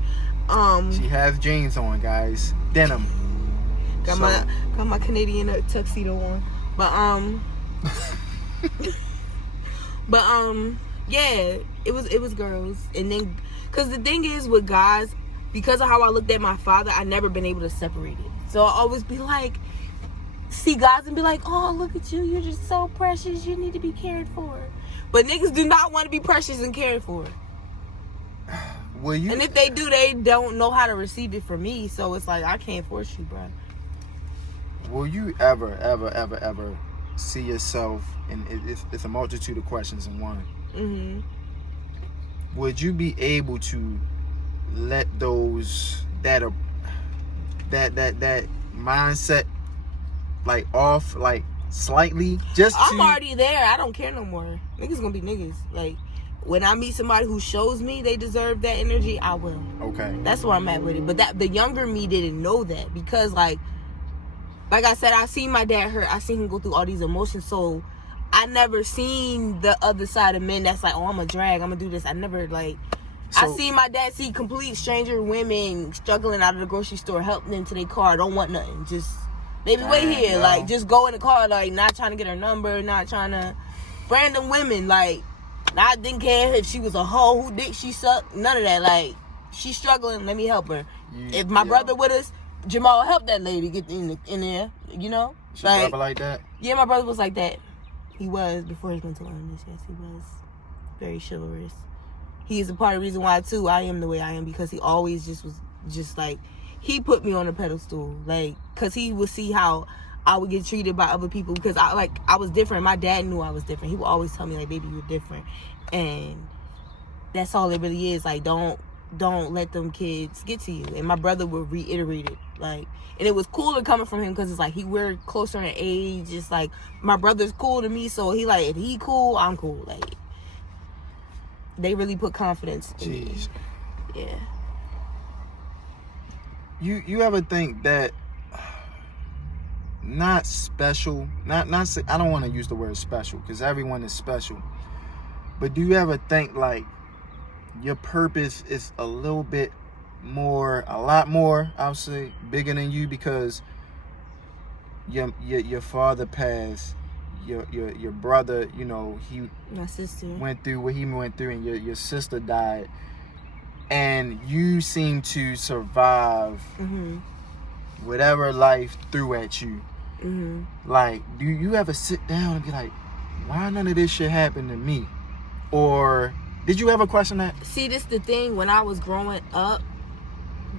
She has jeans on, guys. Denim. Got my Canadian tuxedo on. But yeah, it was girls. And then, cause the thing is with guys, because of how I looked at my father, I never been able to separate it. So I always be like, see guys and be like, oh, look at you, you're just so precious, you need to be cared for. But niggas do not want to be precious and cared for. And if they do, they don't know how to receive it from me. So it's like, I can't force you, bro. Will you ever see yourself, and it's a multitude of questions in one. Mm-hmm. Would you be able to let those that mindset like off, like slightly, I'm already there. I don't care no more. Niggas gonna be niggas. Like, when I meet somebody who shows me they deserve that energy, I will. Okay. That's where I'm at with it. But the younger me didn't know that, because like I said, I seen my dad hurt. I seen him go through all these emotions. So I never seen the other side of men that's like, oh, I'm a drag, I'm gonna do this. I never I seen my dad see complete stranger women struggling out of the grocery store, helping them to their car, don't want nothing, just maybe wait here, no. like just go in the car, like not trying to get her number, not trying to, random women, like I didn't care if she was a hoe, who dick she sucked, none of that. Like, she's struggling, let me help her. If my brother with us, Jamal helped that lady get in there, you know? She brother like that? Yeah, my brother was like that. He was, before he went to illness, yes, he was very chivalrous. He is a part of the reason why, too, I am the way I am, because he always just was just like, he put me on a pedestal, like, because he would see how I would get treated by other people, because I was different. My dad knew I was different. He would always tell me, like, baby, you're different. And that's all it really is. Like, don't let them kids get to you. And my brother would reiterate it, like, and it was cooler coming from him, because it's like we're closer in age. It's like my brother's cool to me, so he like, if he cool, I'm cool. Like, they really put confidence in me. Yeah. You ever think that not special, not I don't want to use the word special, because everyone is special, but do you ever think like your purpose is a lot more, I'll say, bigger than you, because your father passed, your brother, you know, my sister went through what he went through, and your sister died, and you seem to survive whatever life threw at you. Like, do you ever sit down and be like, why none of this shit happened to me? Or did you ever question that? See, this the thing. When I was growing up,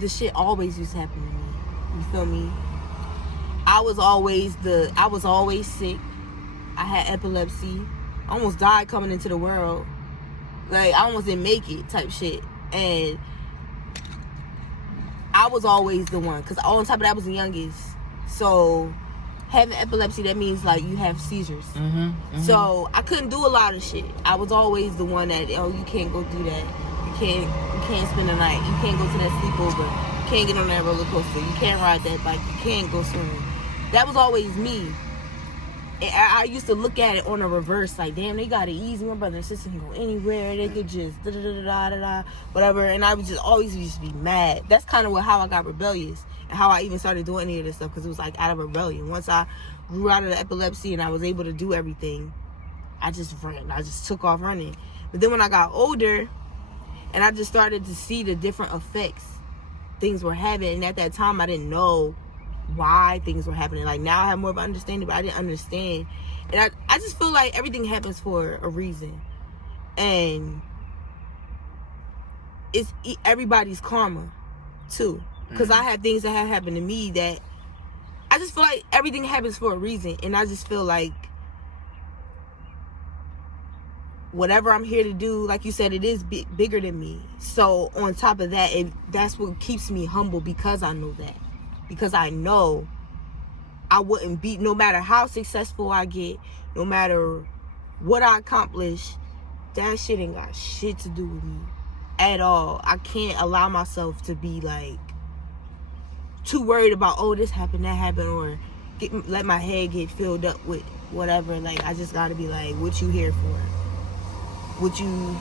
the shit always used to happen to me. You feel me? I was always sick. I had epilepsy. I almost died coming into the world. Like, I almost didn't make it type shit. And I was always the one, because on top of that, I was the youngest. So having epilepsy, that means like you have seizures. So I couldn't do a lot of shit. I was always the one that, oh, you can't go do that. You can't spend the night. You can't go to that sleepover. You can't get on that roller coaster. You can't ride that bike. You can't go swimming. That was always me. And I used to look at it on a reverse, like, damn, they got it easy. My brother and sister can go anywhere. They could just whatever. And I would just always just be mad. That's kind of how I got rebellious, and how I even started doing any of this stuff, because it was like out of rebellion. Once I grew out of the epilepsy and I was able to do everything, I just ran. I just took off running. But then when I got older and I just started to see the different effects things were having, and at that time I didn't know why things were happening. Like, now I have more of an understanding, but I didn't understand. And I just feel like everything happens for a reason, and it's everybody's karma too, because I have things that have happened to me that I just feel like everything happens for a reason. And I just feel like whatever I'm here to do, like you said, it is bigger than me. So on top of that, that's what keeps me humble, because I know that. Because I know I wouldn't be, no matter how successful I get, no matter what I accomplish, that shit ain't got shit to do with me at all. I can't allow myself to be like too worried about, oh, this happened, that happened, or let my head get filled up with whatever. Like, I just gotta be like, what you here for? What you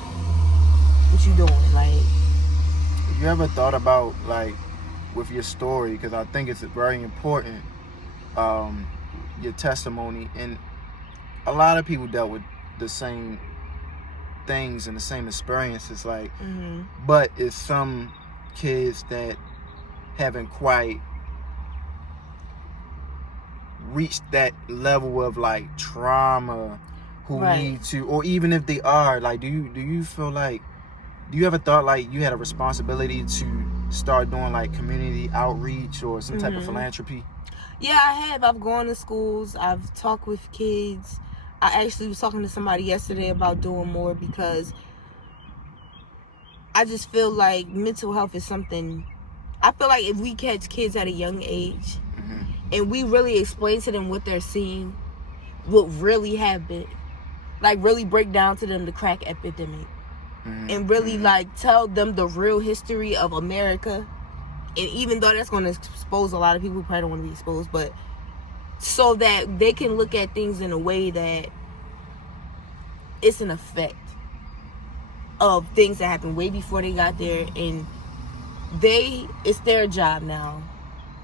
doing? Like, you ever thought about, like, with your story, because I think it's very important, your testimony, and a lot of people dealt with the same things and the same experiences, like, but it's some kids that haven't quite reached that level of like trauma who need to, or even if they are, like, do you feel like, do you ever thought like you had a responsibility to start doing like community outreach or some type of philanthropy? Yeah, I have. I've gone to schools. I've talked with kids. I actually was talking to somebody yesterday about doing more, because I just feel like mental health is something, I feel like if we catch kids at a young age and we really explain to them what they're seeing, what really happened, like really break down to them the crack epidemic, and really like tell them the real history of America. And even though that's going to expose a lot of people who probably don't want to be exposed, but so that they can look at things in a way that it's an effect of things that happened way before they got there, and it's their job now,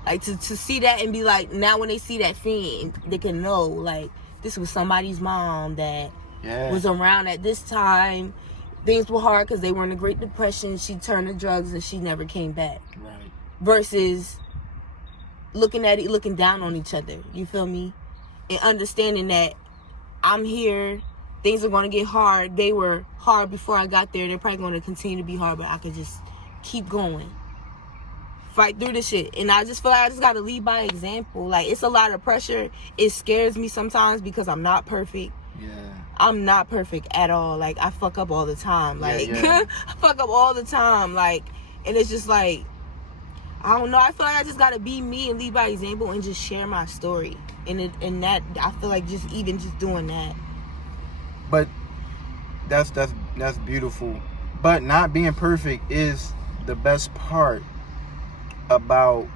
like to see that and be like, now when they see that thing, they can know like this was somebody's mom that was around at this time. Things were hard because they were in the Great Depression. She turned to drugs and she never came back. Right. Versus looking at it, looking down on each other. You feel me? And understanding that I'm here. Things are going to get hard. They were hard before I got there. They're probably going to continue to be hard, but I could just keep going. Fight through this shit. And I just feel like I just got to lead by example. Like, it's a lot of pressure. It scares me sometimes because I'm not perfect. Yeah. I'm not perfect at all. Like, I fuck up all the time. Like, I fuck up all the time. Like, and it's just like, I don't know. I feel like I just gotta be me and lead by example and just share my story. And that, I feel like just doing that. But that's beautiful. But not being perfect is the best part about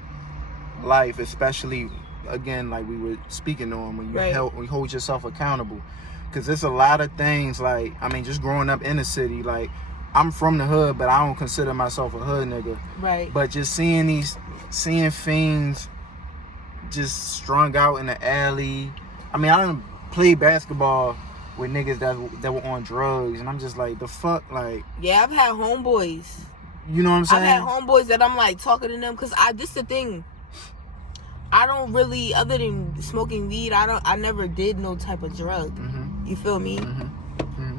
life, especially again, like we were speaking on, when you hold yourself accountable. Because there's a lot of things, like, I mean, just growing up in the city, like, I'm from the hood, but I don't consider myself a hood nigga. Right. But just seeing fiends just strung out in the alley. I mean, I done played basketball with niggas that were on drugs, and I'm just like, the fuck, like. Yeah, I've had homeboys. You know what I'm saying? I've had homeboys that I'm like talking to them, because this the thing. I don't really, other than smoking weed, I never did no type of drug. You feel me?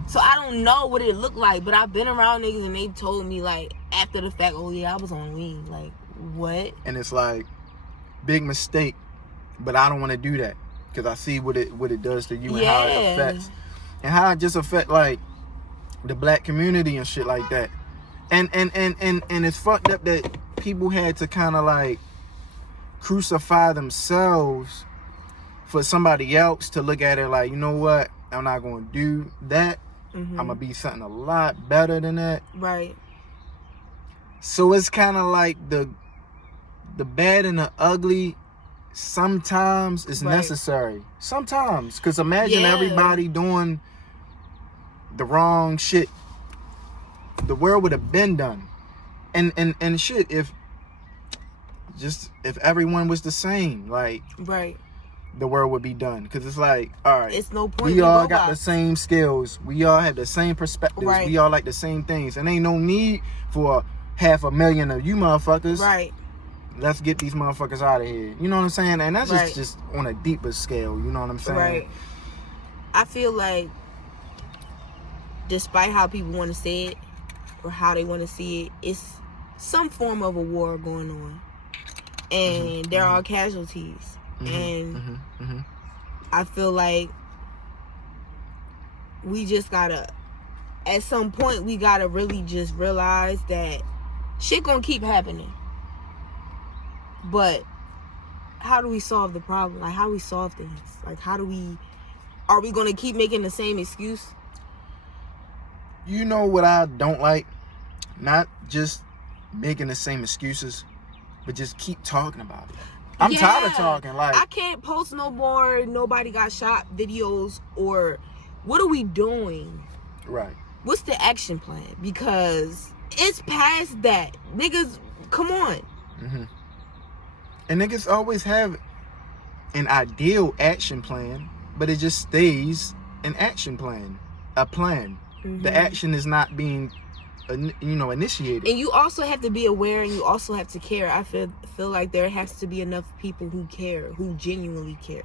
So I don't know what it looked like, but I've been around niggas and they told me, like, after the fact, oh yeah, I was on weed. Like, what? And it's like, big mistake, but I don't want to do that, because I see what it does to you and how it affects, and how it just affect like the black community and shit like that. And it's fucked up that people had to kind of like crucify themselves for somebody else to look at it like, you know what, I'm not going to do that. I'm going to be something a lot better than that. Right. So it's kind of like the bad and the ugly sometimes is necessary. Sometimes. Because imagine everybody doing the wrong shit. The world would have been done. And shit, if everyone was the same, like, the world would be done. Because it's like, all right, it's no point. We all got the same skills. We all have the same perspectives. We all like the same things. And ain't no need for 500,000 of you motherfuckers. Right. Let's get these motherfuckers out of here. You know what I'm saying? And that's just on a deeper scale. You know what I'm saying? Right. I feel like, despite how people want to say it or how they want to see it, it's some form of a war going on. And there are casualties. And I feel like we just gotta, at some point, we gotta really just realize that shit gonna keep happening. But how do we solve the problem? Like, how do we solve things? Like, are we going to keep making the same excuse? You know what I don't like? Not just making the same excuses, but just keep talking about it. I'm tired of talking. Like, I can't post no more nobody got shot videos, or what are we doing? Right. What's the action plan? Because it's past that. Niggas, come on. Mm-hmm. And niggas always have an ideal action plan, but it just stays an action plan, a plan. Mm-hmm. The action is not being, initiated. And you also have to be aware, and you also have to care. I feel like there has to be enough people who care, who genuinely care.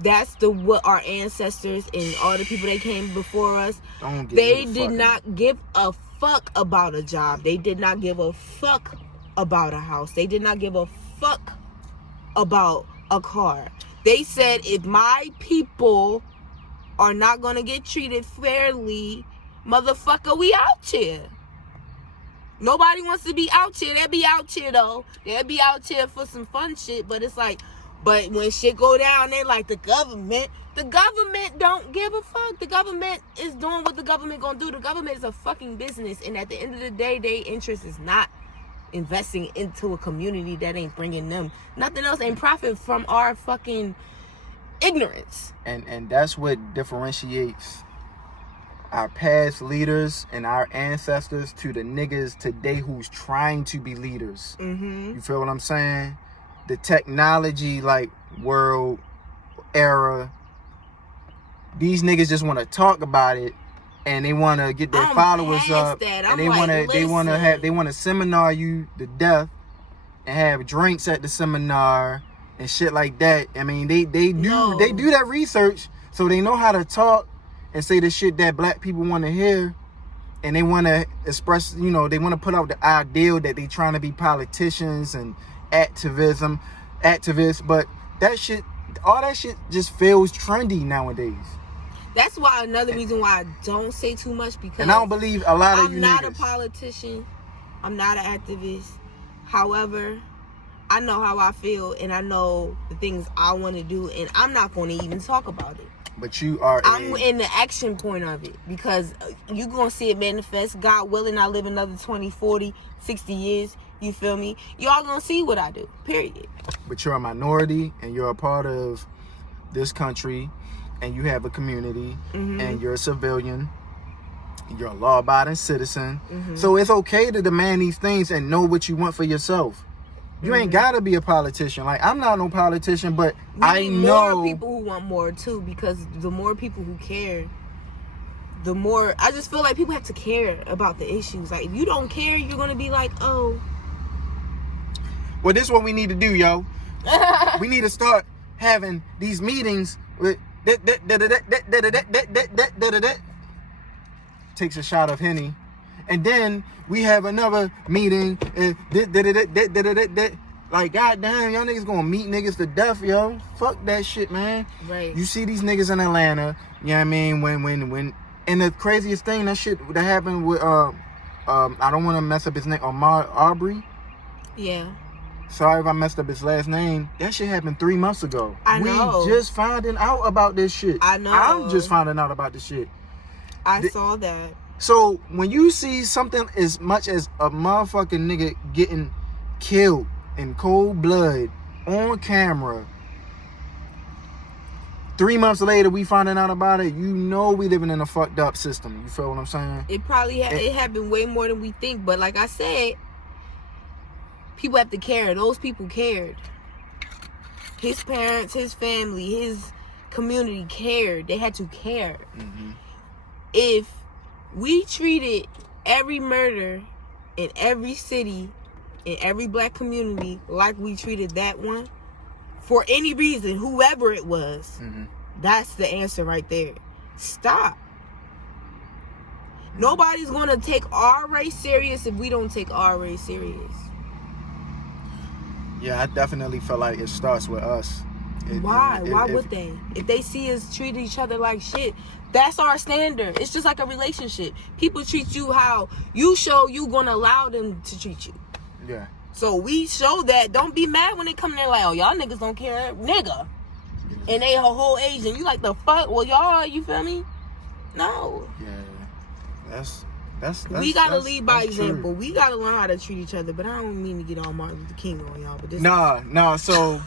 That's what our ancestors and all the people that came before us, they did not give a fuck about a job. They did not give a fuck about a house. They did not give a fuck about a car. They said, if my people are not going to get treated fairly, motherfucker, we out here. Nobody wants to be out here. They'll be out here, though. They'll be out here for some fun shit, but it's like, but when shit go down, they like the government don't give a fuck. The government is doing what the government gonna do. The government is a fucking business, and at the end of the day, their interest is not investing into a community that ain't bringing them nothing else and profit from our fucking ignorance. And that's what differentiates our past leaders and our ancestors to the niggas today who's trying to be leaders. Mm-hmm. You feel what I'm saying? The technology, like, world era, these niggas just want to talk about it, and they want to get their followers up, and they want to seminar you to death and have drinks at the seminar and shit like that. I mean, they do that research, so they know how to talk and say the shit that black people want to hear, and they want to express, they want to put out the ideal that they trying to be politicians and activists, but all that shit just feels trendy nowadays. That's why another reason why I don't say too much, because and I don't believe a lot of you niggas. I'm not a politician. I'm not an activist. However, I know how I feel, and I know the things I want to do, and I'm not going to even talk about it. But you are. I'm in the action point of it, because you're going to see it manifest. God willing, I live another 20, 40, 60 years. You feel me? Y'all going to see what I do, period. But you're a minority, and you're a part of this country, and you have a community, mm-hmm. and you're a civilian. You're a law-abiding citizen. Mm-hmm. So it's okay to demand these things and know what you want for yourself. You mm-hmm. ain't got to be a politician. Like, I'm not no politician, but I know more people who want more too, because the more people who care, the more I just feel like people have to care about the issues. Like, if you don't care, you're going to be like, oh. Well, this is what we need to do, yo. We need to start having these meetings with takes a shot of Henny, and then we have another meeting. Like, goddamn, y'all niggas gonna meet niggas to death, yo. Fuck that shit, man. Right. You see these niggas in Atlanta, you know what I mean? When and the craziest thing, that shit that happened with I don't want to mess up his name, Ahmaud Arbery. Yeah. Sorry if I messed up his last name. That shit happened 3 months ago. I know. We just finding out about this shit. I know. I'm just finding out about this shit. I saw that. So when you see something as much as a motherfucking nigga getting killed in cold blood on camera, 3 months later we finding out about it, you know we living in a fucked up system. You feel what I'm saying? It probably it happened way more than we think, but like I said, people have to care. Those people cared. His parents, his family, his community cared. They had to care. Mm-hmm. If we treated every murder in every city, in every black community, like we treated that one, for any reason, whoever it was, mm-hmm. that's the answer right there. Stop. Nobody's going to take our race serious if we don't take our race serious. Yeah, I definitely feel like it starts with us. Why would they? If they see us treat each other like shit, that's our standard. It's just like a relationship. People treat you how you show you gonna allow them to treat you. Yeah. So we show that. Don't be mad when they come there like, oh, y'all niggas don't care, nigga. And they a whole age, and you like, the fuck? Well, y'all, you feel me? No. Yeah. That's we gotta lead by example. True. We gotta learn how to treat each other. But I don't mean to get all Martin Luther King on y'all. But this Nah. So,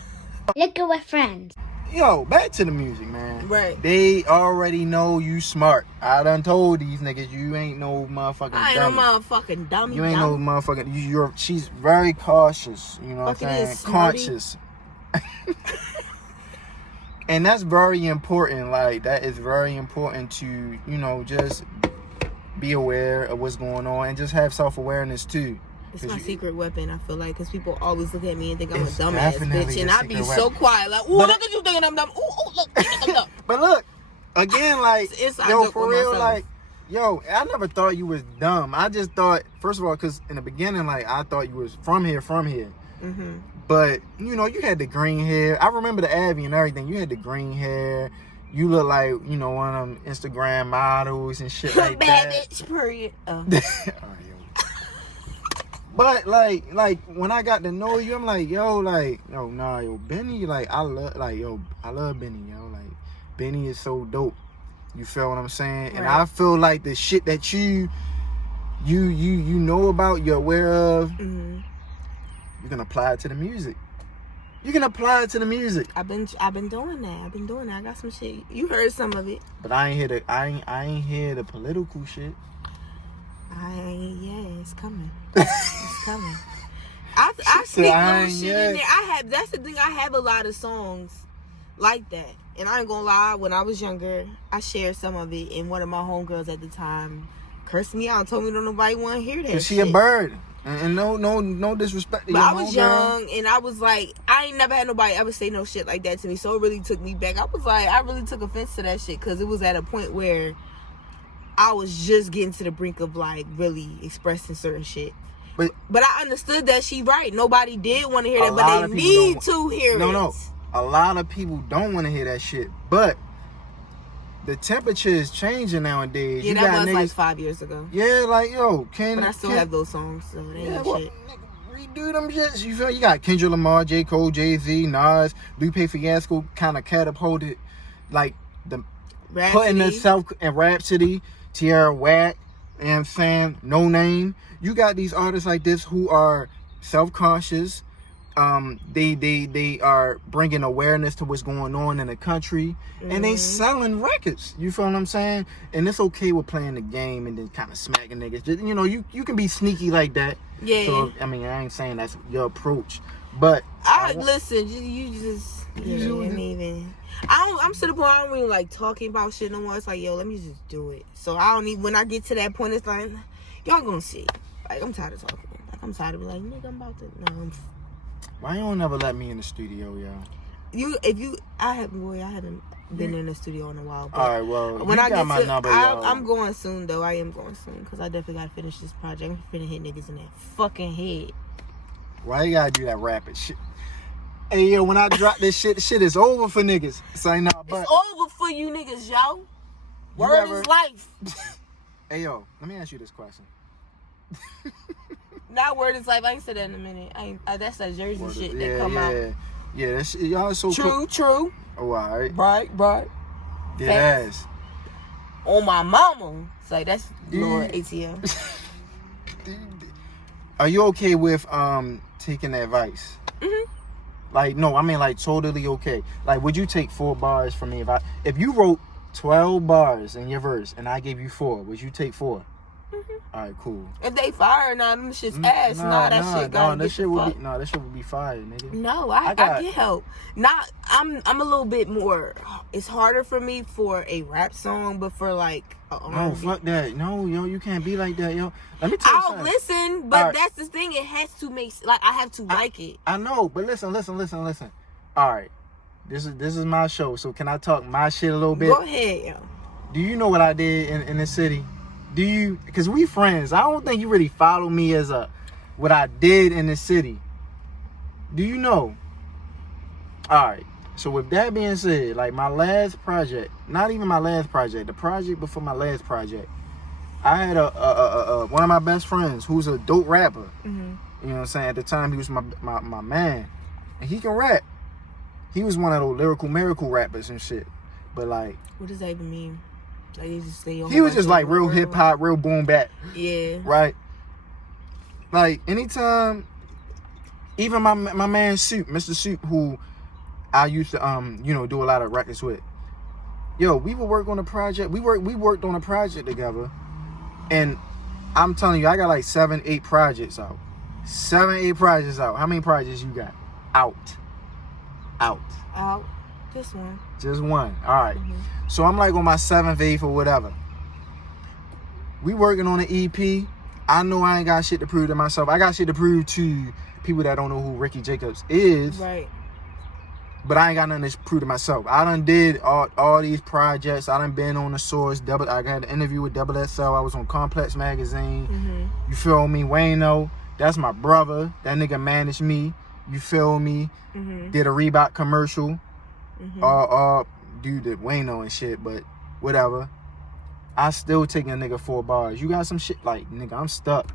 Liquor with friends. yo, back to the music, man. Right. They already know you smart. I done told these niggas you ain't no motherfucking dummy. I ain't no motherfucking dummy. You ain't no motherfucking. She's very cautious. You know what I'm saying? Conscious. And that's very important. Like, that is very important to, you know, just be aware of what's going on and just have self-awareness too. It's my secret weapon, I feel like, because people always look at me and think I'm a dumbass bitch, and I be so quiet, like, ooh, look at you thinking I'm dumb. Ooh, look, you think I'm dumb. But look, again, like, yo, for real, myself. like, yo, I never thought you was dumb. I just thought, first of all, because in the beginning, like, I thought you was from here. Mm-hmm. But, you know, you had the green hair. I remember the Abby and everything. You had the green hair. You look like, you know, one of them Instagram models and shit like Bad that. bitch, period. But like when I got to know you, I'm like, yo, Benni, like I love Benni, yo, like Benni is so dope. You feel what I'm saying? Right. And I feel like the shit that you know about, you're aware of, mm-hmm. you can apply it to the music. You can apply it to the music. I've been doing that. I got some shit. You heard some of it. But I ain't hear the political shit. It's coming. It's coming. I sneak little shit in there. That's the thing. I have a lot of songs like that. And I ain't gonna lie, when I was younger, I shared some of it, and one of my homegirls at the time cursed me out and told me don't nobody want to hear that. Cause she a bird. And no disrespect to but your I was homegirl. young, and I was like, I ain't never had nobody ever say no shit like that to me. So it really took me back. I was like, I really took offense to that shit, because it was at a point where I was just getting to the brink of like really expressing certain shit. But I understood that she right. Nobody did want to hear that, but they need to hear it. No. A lot of people don't want to hear that shit. But the temperature is changing nowadays. Yeah, that was like 5 years ago. Yeah, like, yo, but I still have those songs, so they ain't shit. Nigga, redo them shits. You feel? You got Kendrick Lamar, J. Cole, Jay-Z, Nas, Lupe Fiasco kind of catapulted, like, the Rhapsody. Putting itself in Rhapsody, Tierra Whack, you know what I'm saying? No Name. You got these artists like this who are self-conscious. They are bringing awareness to what's going on in the country, and they selling records. You feel what I'm saying? And it's okay with playing the game and then kind of smacking niggas. Just, you know, you can be sneaky like that. Yeah. So I mean, I ain't saying that's your approach, but listen. You just ain't even. I'm to the point I don't even like talking about shit no more. It's like, yo, let me just do it. So I don't even. When I get to that point, it's like, y'all gonna see. Like, I'm tired of talking. Like, I'm tired of being like, nigga, I'm about to. No. Why you don't ever let me in the studio, y'all? I haven't been in the studio in a while. But all right, well, when I got get my number, I'm going soon though. I am going soon because I definitely gotta finish this project. I'm finna hit niggas in that fucking head. Why you gotta do that rapid shit? Hey, yo, when I drop this shit, the shit is over for niggas. Say nah, but it's over for you niggas, yo. Word is life. Hey, yo, let me ask you this question. Not word is life. I ain't said that in a minute. That's that Jersey shit that come out. Yeah, that shit, y'all so true. Oh, all right. Right. Dead ass. On my mama. It's like, that's Lord ATL. Are you okay with taking advice? Mm-hmm. Like, no, I mean, like, totally okay. Like, would you take 4 bars from me if you wrote 12 bars in your verse and I gave you 4? Would you take 4? Mm-hmm. All right, cool. If they fire, them shit's ass. That shit would be fire, nigga. No, I get help. I'm a little bit more. It's harder for me for a rap song, but for like no, fuck that. No, yo, you can't be like that, yo. Let me tell you something. I'll listen, but that's the thing. It has to make I have to like it. I know, but listen. All right, this is my show, so can I talk my shit a little bit? Go ahead, yo. Do you know what I did in the city? Do you? Because we friends. I don't think you really follow me as what I did in the city. Do you know? All right. So with that being said, like my last project, not even my last project, the project before my last project, I had a one of my best friends who's a dope rapper. Mm-hmm. You know what I'm saying? At the time, he was my man. And he can rap. He was one of those lyrical miracle rappers and shit. But, like... What does that even mean? Like, he just say... He was just, like, real hip-hop, real boom-bap. Yeah. Right? Like, anytime... Even my man Soup, Mr. Soup, who I used to, do a lot of records with. Yo, we would work on a project. We worked on a project together. And I'm telling you, I got like 7, 8 projects out. 7, 8 projects out. How many projects you got? Out. Just one. Just one. All right. So I'm like on my 7th, 8th or whatever. We working on an EP. I know I ain't got shit to prove to myself. I got shit to prove to people that don't know who Rickie Jacobs is. Right. But I ain't got nothing to prove to myself. I done did all these projects. I done been on the Source. I had an interview with Double SL. I was on Complex Magazine. You feel me? Wayno, that's my brother. That nigga managed me. You feel me? Did a Reebok commercial. Dude did Wayno and shit, but whatever. I still taking a nigga 4 bars. You got some shit like, nigga, I'm stuck.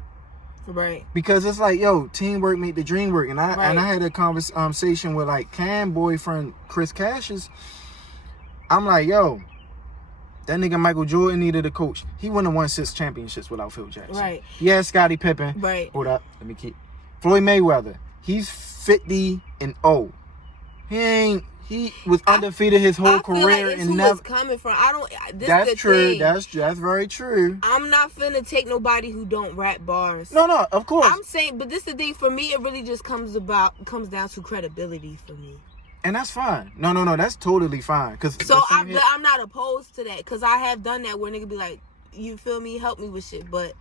Right. Because it's like, yo, teamwork make the dream work. And I had a conversation with like Cam boyfriend Chris Cassius. I'm like, yo, that nigga Michael Jordan needed a coach. He wouldn't have won 6 championships without Phil Jackson. Right. Yeah, Scottie Pippen. Right. Hold up. Let me keep. Floyd Mayweather. He's 50-0. He was undefeated his whole career like and never. Coming from. I don't. That's true. Thing. That's very true. I'm not finna take nobody who don't rap bars. No, of course. I'm saying, but this is the thing for me. It really just comes down to credibility for me. And that's fine. No, that's totally fine. I'm not opposed to that because I have done that where nigga be like, you feel me, help me with shit, but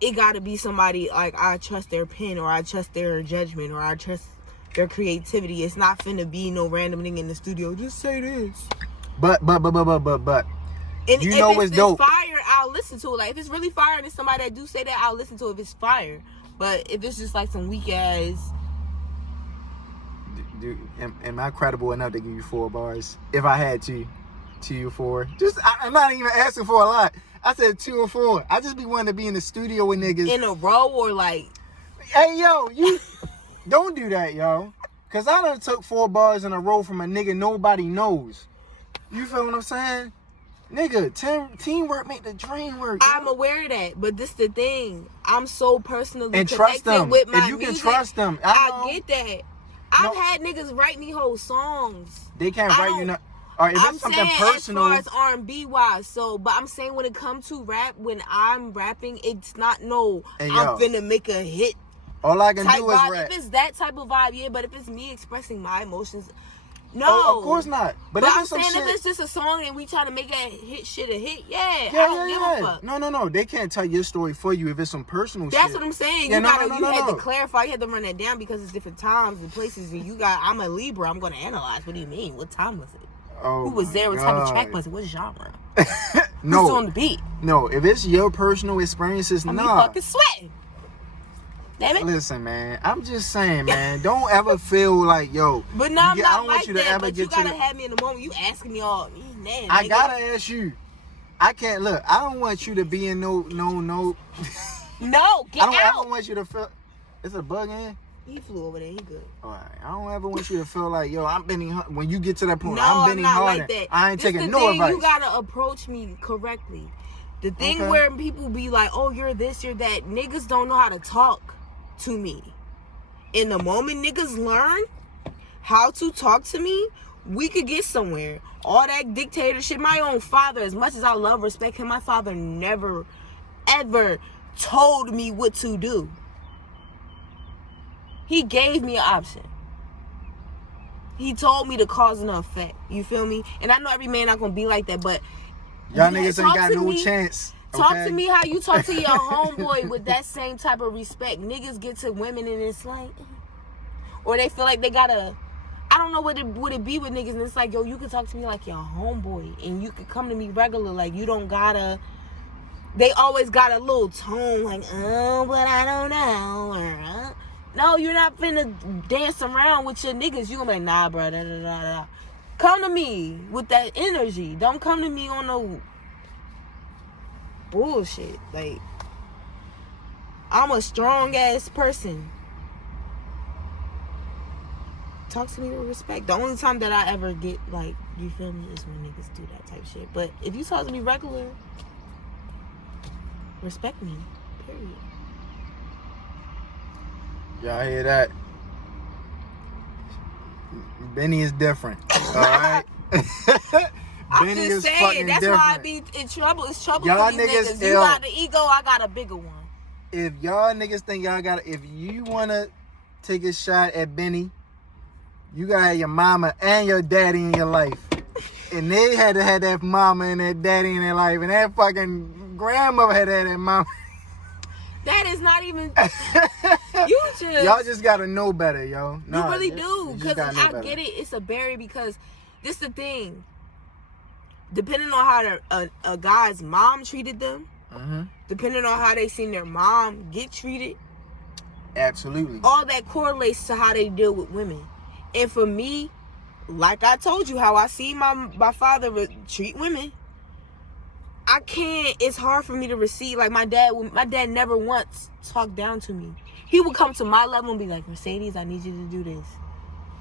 it gotta be somebody like I trust their pen or I trust their judgment or I trust their creativity. It's not finna be no random thing in the studio. Just say this. But. And you know if it's dope. Fire, I'll listen to it. Like if it's really fire and it's somebody that do say that, I'll listen to it if it's fire. But if it's just like some weak ass. Dude, am I credible enough to give you 4 bars? If I had to you 4. I'm not even asking for a lot. I said 2 or 4. I just be wanting to be in the studio with niggas. In a row or like. Hey yo, you. Don't do that, yo. Cause I done took 4 bars in a row from a nigga nobody knows. You feel what I'm saying? Nigga, teamwork make the dream work. Yo. I'm aware of that, but this the thing. I'm so personally and connected trust them. with my if you music. Can trust them. I get that. I've had niggas write me whole songs. They can't write you. Or if I'm it's something saying personal. as far as R&B wise, but I'm saying when it comes to rap, when I'm rapping, it's not I'm finna make a hit. All I can do is vibe. rap. If it's that type of vibe, yeah. But if it's me expressing my emotions, no. Oh, of course not. But if I'm it's some saying shit, if it's just a song and we trying to make that hit a hit, I don't give a fuck. No. They can't tell your story for you if it's some personal shit. That's what I'm saying. Yeah, you had to clarify. You had to run that down because it's different times and places. And I'm a Libra. I'm going to analyze. What do you mean? What time was it? Oh, who was there? What type of track was it? What genre? No. Who's on the beat? No. If it's your personal experiences, I'm fucking sweating. Damn it. Listen, man. I'm just saying, man. Don't ever feel like, yo. But no, I'm not I don't like want you to that. ever But get you gotta to have me in the moment. You asking me all. Man, I gotta ask you. I can't look. I don't want you to be in no. No, get I don't out. ever want you to feel. Is it a bug in? He flew over there. He good. All right. I don't ever want you to feel like, yo, I'm Benni. When you get to that point, No, I'm Benni Harding. Like that. I ain't taking no advice. You gotta approach me correctly. The thing where people be like, oh, you're this, you're that. Niggas don't know how to talk to me. In the moment niggas learn how to talk to me, we could get somewhere. All that dictatorship, my own father, as much as I love, respect him, my father never, ever told me what to do. He gave me an option. He told me the cause and the effect. You feel me? And I know every man not gonna be like that, but y'all niggas ain't got no chance. Talk to me how you talk to your homeboy with that same type of respect. Niggas get to women and it's like, or they feel like they gotta, I don't know what it be with niggas, and it's like, yo, you can talk to me like your homeboy and you can come to me regular, like you don't gotta, they always got a little tone like, oh, but I don't know, or, no, you're not finna dance around with your niggas. You gonna be like, nah, bro, da, da, da, da. Come to me with that energy. Don't come to me on no bullshit. Like, I'm a strong ass person. Talk to me with respect. The only time that I ever get, like, you feel me, is when niggas do that type shit. But if you talk to me regular, respect me. Period. Y'all hear that? Benny is different. Alright? I'm just saying, that's different. why I be in trouble. It's trouble Y'all for these niggas. You ill. got the ego, I got a bigger one. If y'all niggas think y'all got, if you wanna take a shot at Benny, you gotta have your mama and your daddy in your life. And they had to have that mama and that daddy in their life. And that fucking grandmother had to have that mama. That is not even... You just... Y'all just gotta know better, yo. You really do. Because I get it. It's a barrier because this the thing. Depending on how a guy's mom treated them, depending on how they seen their mom get treated, absolutely, all that correlates to how they deal with women. And for me, like I told you, how I see my father treat women, I can't. It's hard for me to receive. Like my dad never once talked down to me. He would come to my level and be like, Mercedes, I need you to do this.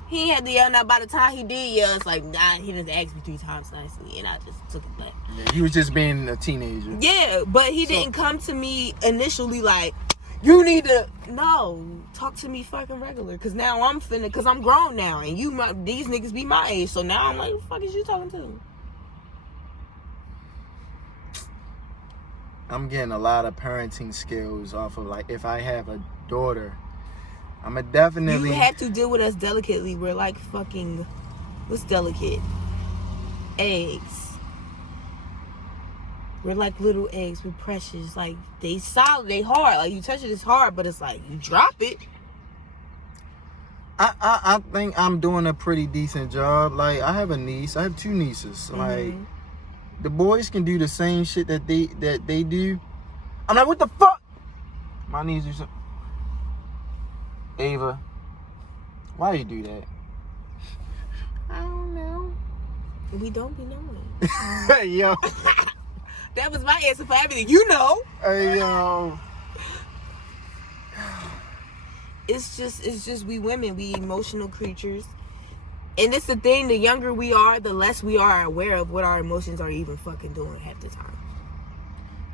He had to yell. Now by the time he did yell, it's like, nah, he didn't ask me 3 times nicely, and I just took it back. Yeah, he was just being a teenager. Yeah, but he didn't come to me initially like, you need to, no, talk to me fucking regular. Because now I'm finna, because I'm grown now, and these niggas be my age, so now I'm like, who the fuck is you talking to? I'm getting a lot of parenting skills off of, like, if I have a daughter, I'm a definitely... You have to deal with us delicately. We're like fucking... What's delicate? Eggs. We're like little eggs. We're precious. Like, they solid. They hard. Like, you touch it, it's hard. But it's like, you drop it. I think I'm doing a pretty decent job. Like, I have a niece. I have 2 nieces. Like, the boys can do the same shit that they do. I'm like, what the fuck? My niece do something. Ava, why you do that? I don't know. We don't be knowing. Hey, yo. That was my answer for everything. You know. Hey, yo. It's just we women. We emotional creatures. And it's the thing, the younger we are, the less we are aware of what our emotions are even fucking doing half the time.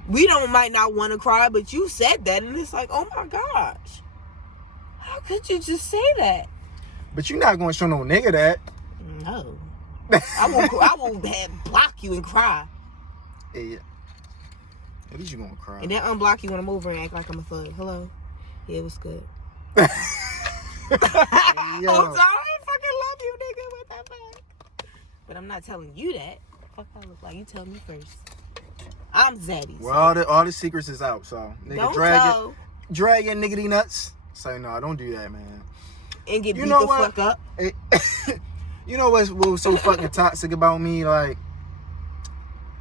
We might not want to cry, but you said that, and it's like, oh my gosh. How could you just say that? But you're not going to show no nigga that. No. I will block you and cry. Yeah. At least you're going to cry. And then unblock you when I'm over and act like I'm a thug. Hello? Yeah, what's good? Yo. I'm sorry. I fucking love you, nigga. What the fuck? But I'm not telling you that. Fuck I look like. You tell me first. I'm Zaddy. Well, all the secrets is out, so nigga, don't drag your niggity nuts. Say no, don't do that, man. And get beat the fuck up. You know what was so fucking toxic about me? Like,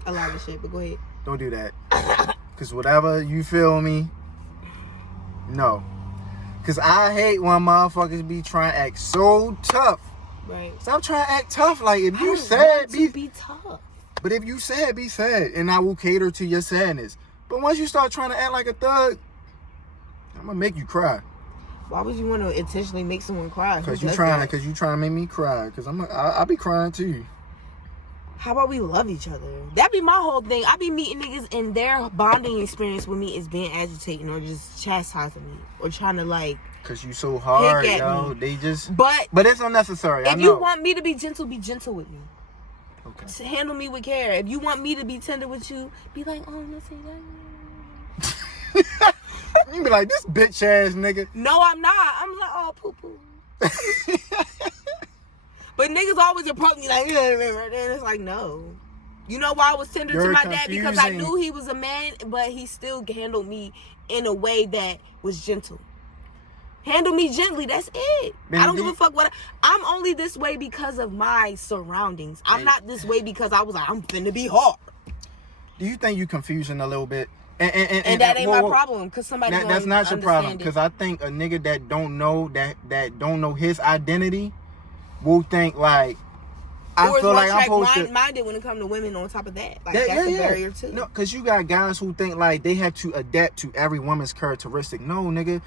a lot of shit, but go ahead. Don't do that. Cause whatever, you feel me? No. Cause I hate when motherfuckers be trying to act so tough. Right. Stop trying to act tough. Like, if you sad, be tough. But if you sad, be sad, and I will cater to your sadness. But once you start trying to act like a thug, I'm gonna make you cry. Why would you want to intentionally make someone cry? Cause you trying to make me cry. Cause I'll be crying too. How about we love each other? That be my whole thing. I be meeting niggas and their bonding experience with me is being agitating or just chastising me or trying to like. Cause you so hard, yo. They just. But it's unnecessary. If you want me to be gentle with me. Okay. Handle me with care. If you want me to be tender with you, be like, oh, let's say that. You be like, this bitch ass nigga. No, I'm not. I'm like, oh, poo poo. But niggas always approach me like, and it's like, no. You know why I was tender to my dad? Because I knew he was a man, but he still handled me in a way that was gentle. Handle me gently. That's it. I don't give a fuck what. I'm only this way because of my surroundings. I'm not this way because I was like, I'm finna be hard. Do you think you confusing a little bit? And that ain't my problem, because somebody that's not your problem. Because I think a nigga that don't know his identity will think like, I feel like I'm supposed to minded when it comes to women. On top of that, like that's a barrier too. No, because you got guys who think like they have to adapt to every woman's characteristic. No, nigga,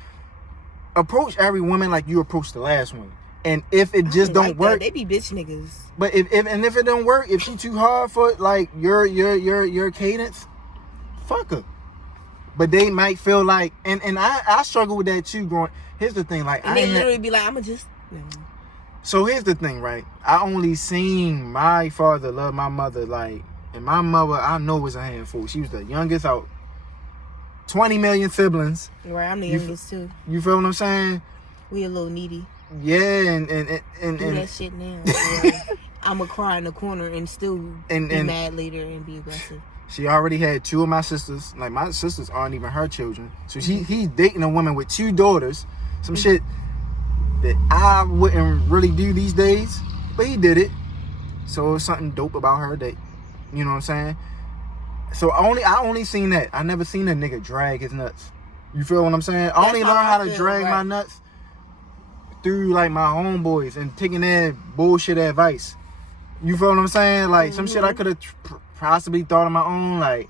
approach every woman like you approached the last one. And if it just don't work, they be bitch niggas. But if it don't work, if she too hard for like your cadence, fuck her. But they might feel like, and I struggle with that too. Growing, here's the thing, like and they literally be like, I'ma just. No. So here's the thing, right? I only seen my father love my mother, like, and my mother I know was a handful. She was the youngest out 20 million siblings. Right, I'm the youngest too. You feel what I'm saying? We a little needy. Yeah, and do that shit now. I'ma cry in the corner and still be mad later and be aggressive. She already had 2 of my sisters. Like, my sisters aren't even her children. So he's dating a woman with 2 daughters. Some shit that I wouldn't really do these days, but he did it. So it's something dope about her that, you know what I'm saying? So I only seen that. I never seen a nigga drag his nuts. You feel what I'm saying? I only learned how to drag my nuts through like my homeboys and taking their bullshit advice. You feel what I'm saying? Like some shit I could have possibly thought on my own. Like,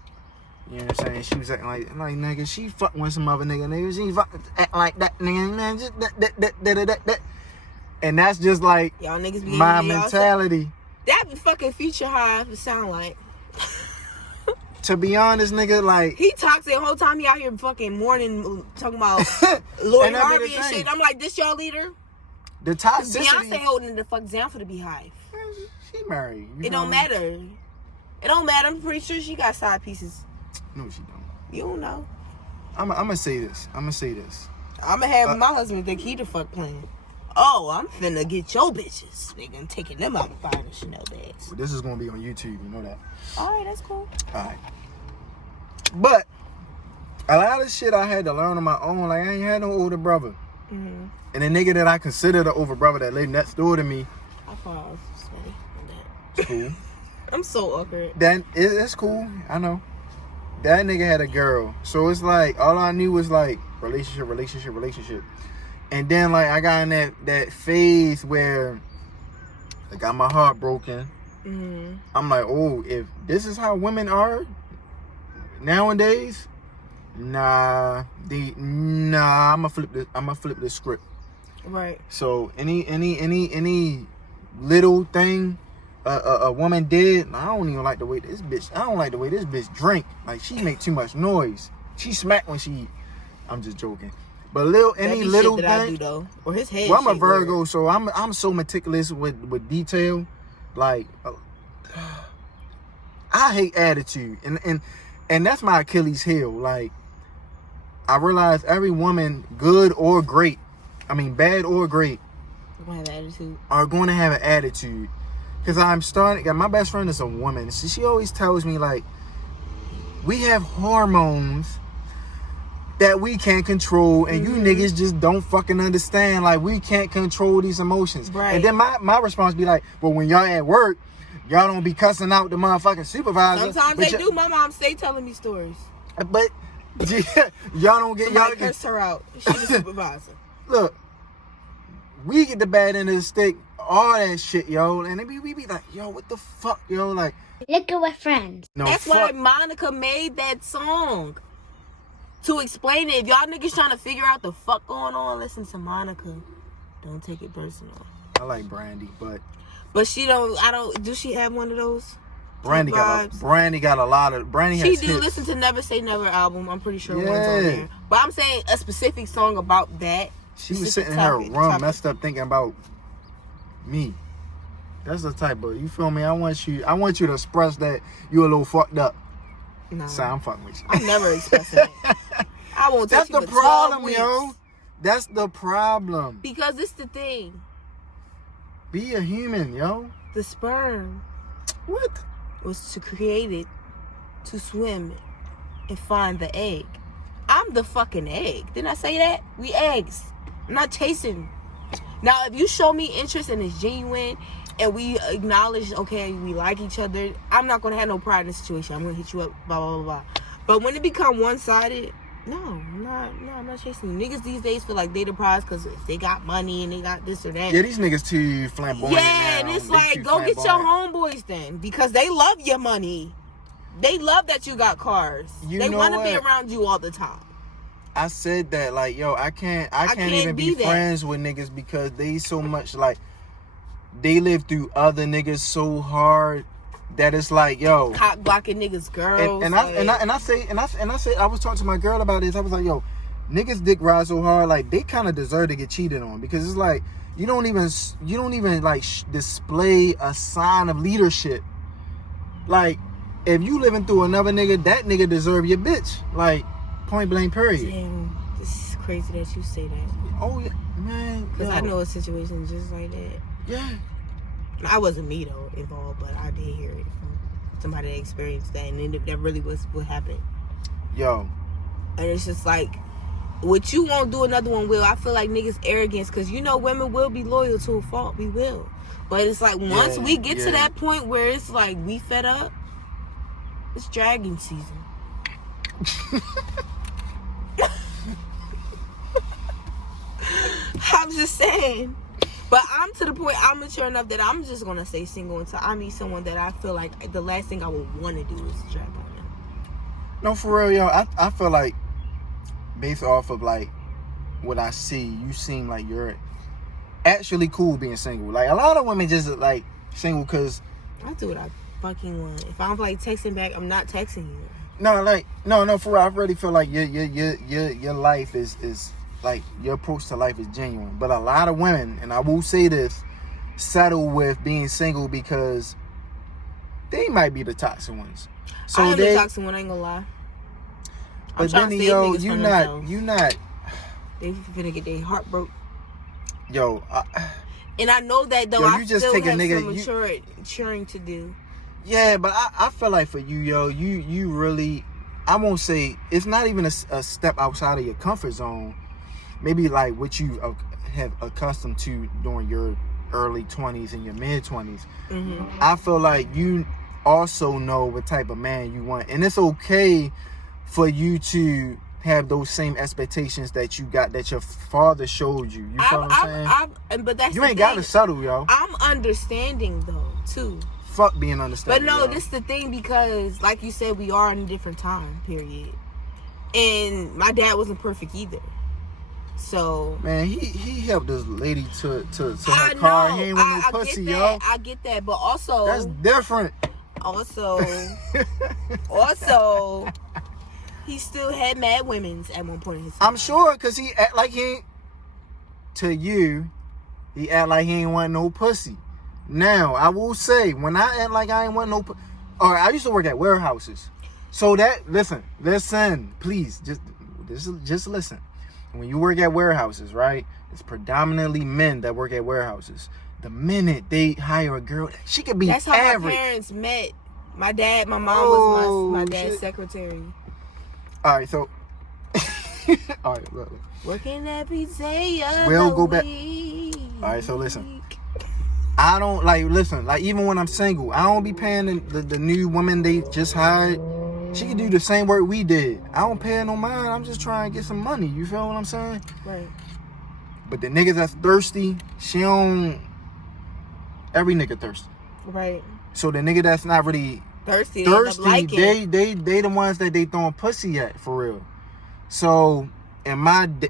you know what I'm saying? She was acting like nigga, she fucking with some other nigga. She fucking act like that nigga, man. Just that. And that's just like y'all niggas be my mentality. That be fucking future high it sound like. To be honest, nigga, like he toxic the whole time he out here fucking mourning, talking about Lord Harvey and shit. I'm like, this y'all leader? The toxicity. Beyonce holding the fuck down for the Beehive. She married. It don't matter. It don't matter. I'm pretty sure she got side pieces. No, she don't. You don't know. I'm gonna say this. I'm gonna have my husband think he the fuck playing. Oh, I'm finna get your bitches. Nigga, I'm taking them out and buying the Chanel bags. Well, this is gonna be on YouTube. You know that. Alright, that's cool. Alright. But a lot of shit I had to learn on my own. Like, I ain't had no older brother. Mm-hmm. And the nigga that I consider the older brother that lived next door to me. I thought I was sweaty on that. It's cool. I'm so awkward. It's cool. I know. That nigga had a girl. So it's like, all I knew was like, relationship. And then like, I got in that phase where I got my heart broken. Mm-hmm. I'm like, oh, if this is how women are nowadays, I'ma flip the script. Right. So any little thing a woman did, I don't like the way this bitch drink. Like, she make too much noise. She smack when she eat. I'm just joking. But any little thing. I do, though. Or his head. Well, I'm a Virgo, weird. So I'm so meticulous with detail. Like, I hate attitude, and that's my Achilles heel. Like, I realize every woman, good or great, bad or great, are going to have an attitude. Because my best friend is a woman. She always tells me, like, we have hormones that we can't control, and you niggas just don't fucking understand. Like, we can't control these emotions. Right. And then my response be like, well, when y'all at work, y'all don't be cussing out the motherfucking supervisor. Sometimes they do. My mom stay telling me stories. But y'all don't get Somebody curse her out. She's the supervisor. Look, we get the bad end of the stick, all that shit, yo, and we be like, yo, what the fuck, yo, like. Liquor with friends. No, that's why Monica made that song. To explain it. If y'all niggas trying to figure out the fuck going on, listen to Monica. Don't take it personal. I like Brandy, but she don't. Do she have one of those? Brandy got a lot of. Brandy has She do hits. Listen to Never Say Never album. I'm pretty sure one's on there. But I'm saying a specific song about that. She was sitting in her room, messed up, thinking about me. That's the type of, you feel me? I want you to express that you a little fucked up. No. So I'm fucking with you. I'm never expressing it. I won't touch you. That's the problem, yo. That's the problem. Because it's the thing. Be a human, yo. The sperm. What? Was created to swim and find the egg. I'm the fucking egg. Didn't I say that? We eggs. I'm not chasing. Now, if you show me interest and it's genuine and we acknowledge, okay, we like each other, I'm not going to have no pride in the situation. I'm going to hit you up, blah, blah, blah, blah. But when it become one-sided, no, I'm I'm not chasing you. Niggas these days feel like they the prize because if they got money and they got this or that. Yeah, these niggas too flamboyant. Yeah, and it's like, go get your homeboys then, because they love your money. They love that you got cars. They want to be around you all the time. I said that, like, yo, I can't even be friends with niggas because they so much, like, they live through other niggas so hard that it's like, yo, cock blocking niggas, girls. I said, I was talking to my girl about this. I was like, yo, niggas dick ride so hard, like, they kind of deserve to get cheated on, because it's like you don't even like display a sign of leadership. Like, if you living through another nigga, that nigga deserve your bitch. Like, point blank, period. Damn, this is crazy that you say that. Oh, yeah, man. Because I know a situation just like that. Yeah. I wasn't me, though, involved, but I did hear it from somebody that experienced that, and that really was what happened. Yo. And it's just like, what you won't do, another one will. I feel like niggas arrogance, because, you know, women will be loyal to a fault. We will. But it's like, once we get to that point where it's like, we fed up, it's dragging season. I'm just saying. But I'm to the point, I'm mature enough that I'm just going to stay single until I meet someone that I feel like the last thing I would want to do is drag on them. No, for real, yo. I feel like, based off of, like, what I see, you seem like you're actually cool being single. Like, a lot of women just, like, single because... I do what I fucking want. If I'm, like, texting back, I'm not texting you. No, like, no, for real. I really feel like your life is like, your approach to life is genuine. But a lot of women, and I will say this, settle with being single because they might be the toxic ones. So I am the toxic one, I ain't gonna lie. But then, yo, you not. They finna get their heart broke. Yo. And I know that, though. Yo, you just still take have a nigga, some maturing to do. Yeah, but I feel like for you, yo, you really, I won't say, it's not even a step outside of your comfort zone. Maybe like what you have accustomed to during your early 20s and your mid 20s. Mm-hmm. I feel like you also know what type of man you want. And it's okay for you to have those same expectations that you got, that your father showed you. You feel what I'm saying? But that's you ain't got to settle, yo. I'm understanding, though, too. Fuck being understanding. But no, yo. this is the thing, because, like you said, we are in a different time, period. And my dad wasn't perfect either. So, man, he helped this lady to her car. He ain't want no pussy, yo. I get that, but also that's different. Also, he still had mad women's at one point in his life. I'm sure, cause he act like he ain't, to you, he act like he ain't want no pussy. Now, I will say, when I act like I ain't want no, or I used to work at warehouses, so that listen, please, just listen. When you work at warehouses, right? It's predominantly men that work at warehouses. The minute they hire a girl, she could be average. That's how my parents met. My mom was my dad's secretary. All right, so all right, look. Working every day of we'll the go back. week. All right, so listen. I don't like even when I'm single, I don't be paying the new woman they just hired. She can do the same work we did. I don't pay her no mind. I'm just trying to get some money. You feel what I'm saying? Right. But the niggas that's thirsty, every nigga thirsty. Right. So the nigga that's not really thirsty, they the ones that they throwing pussy at, for real. So in my day,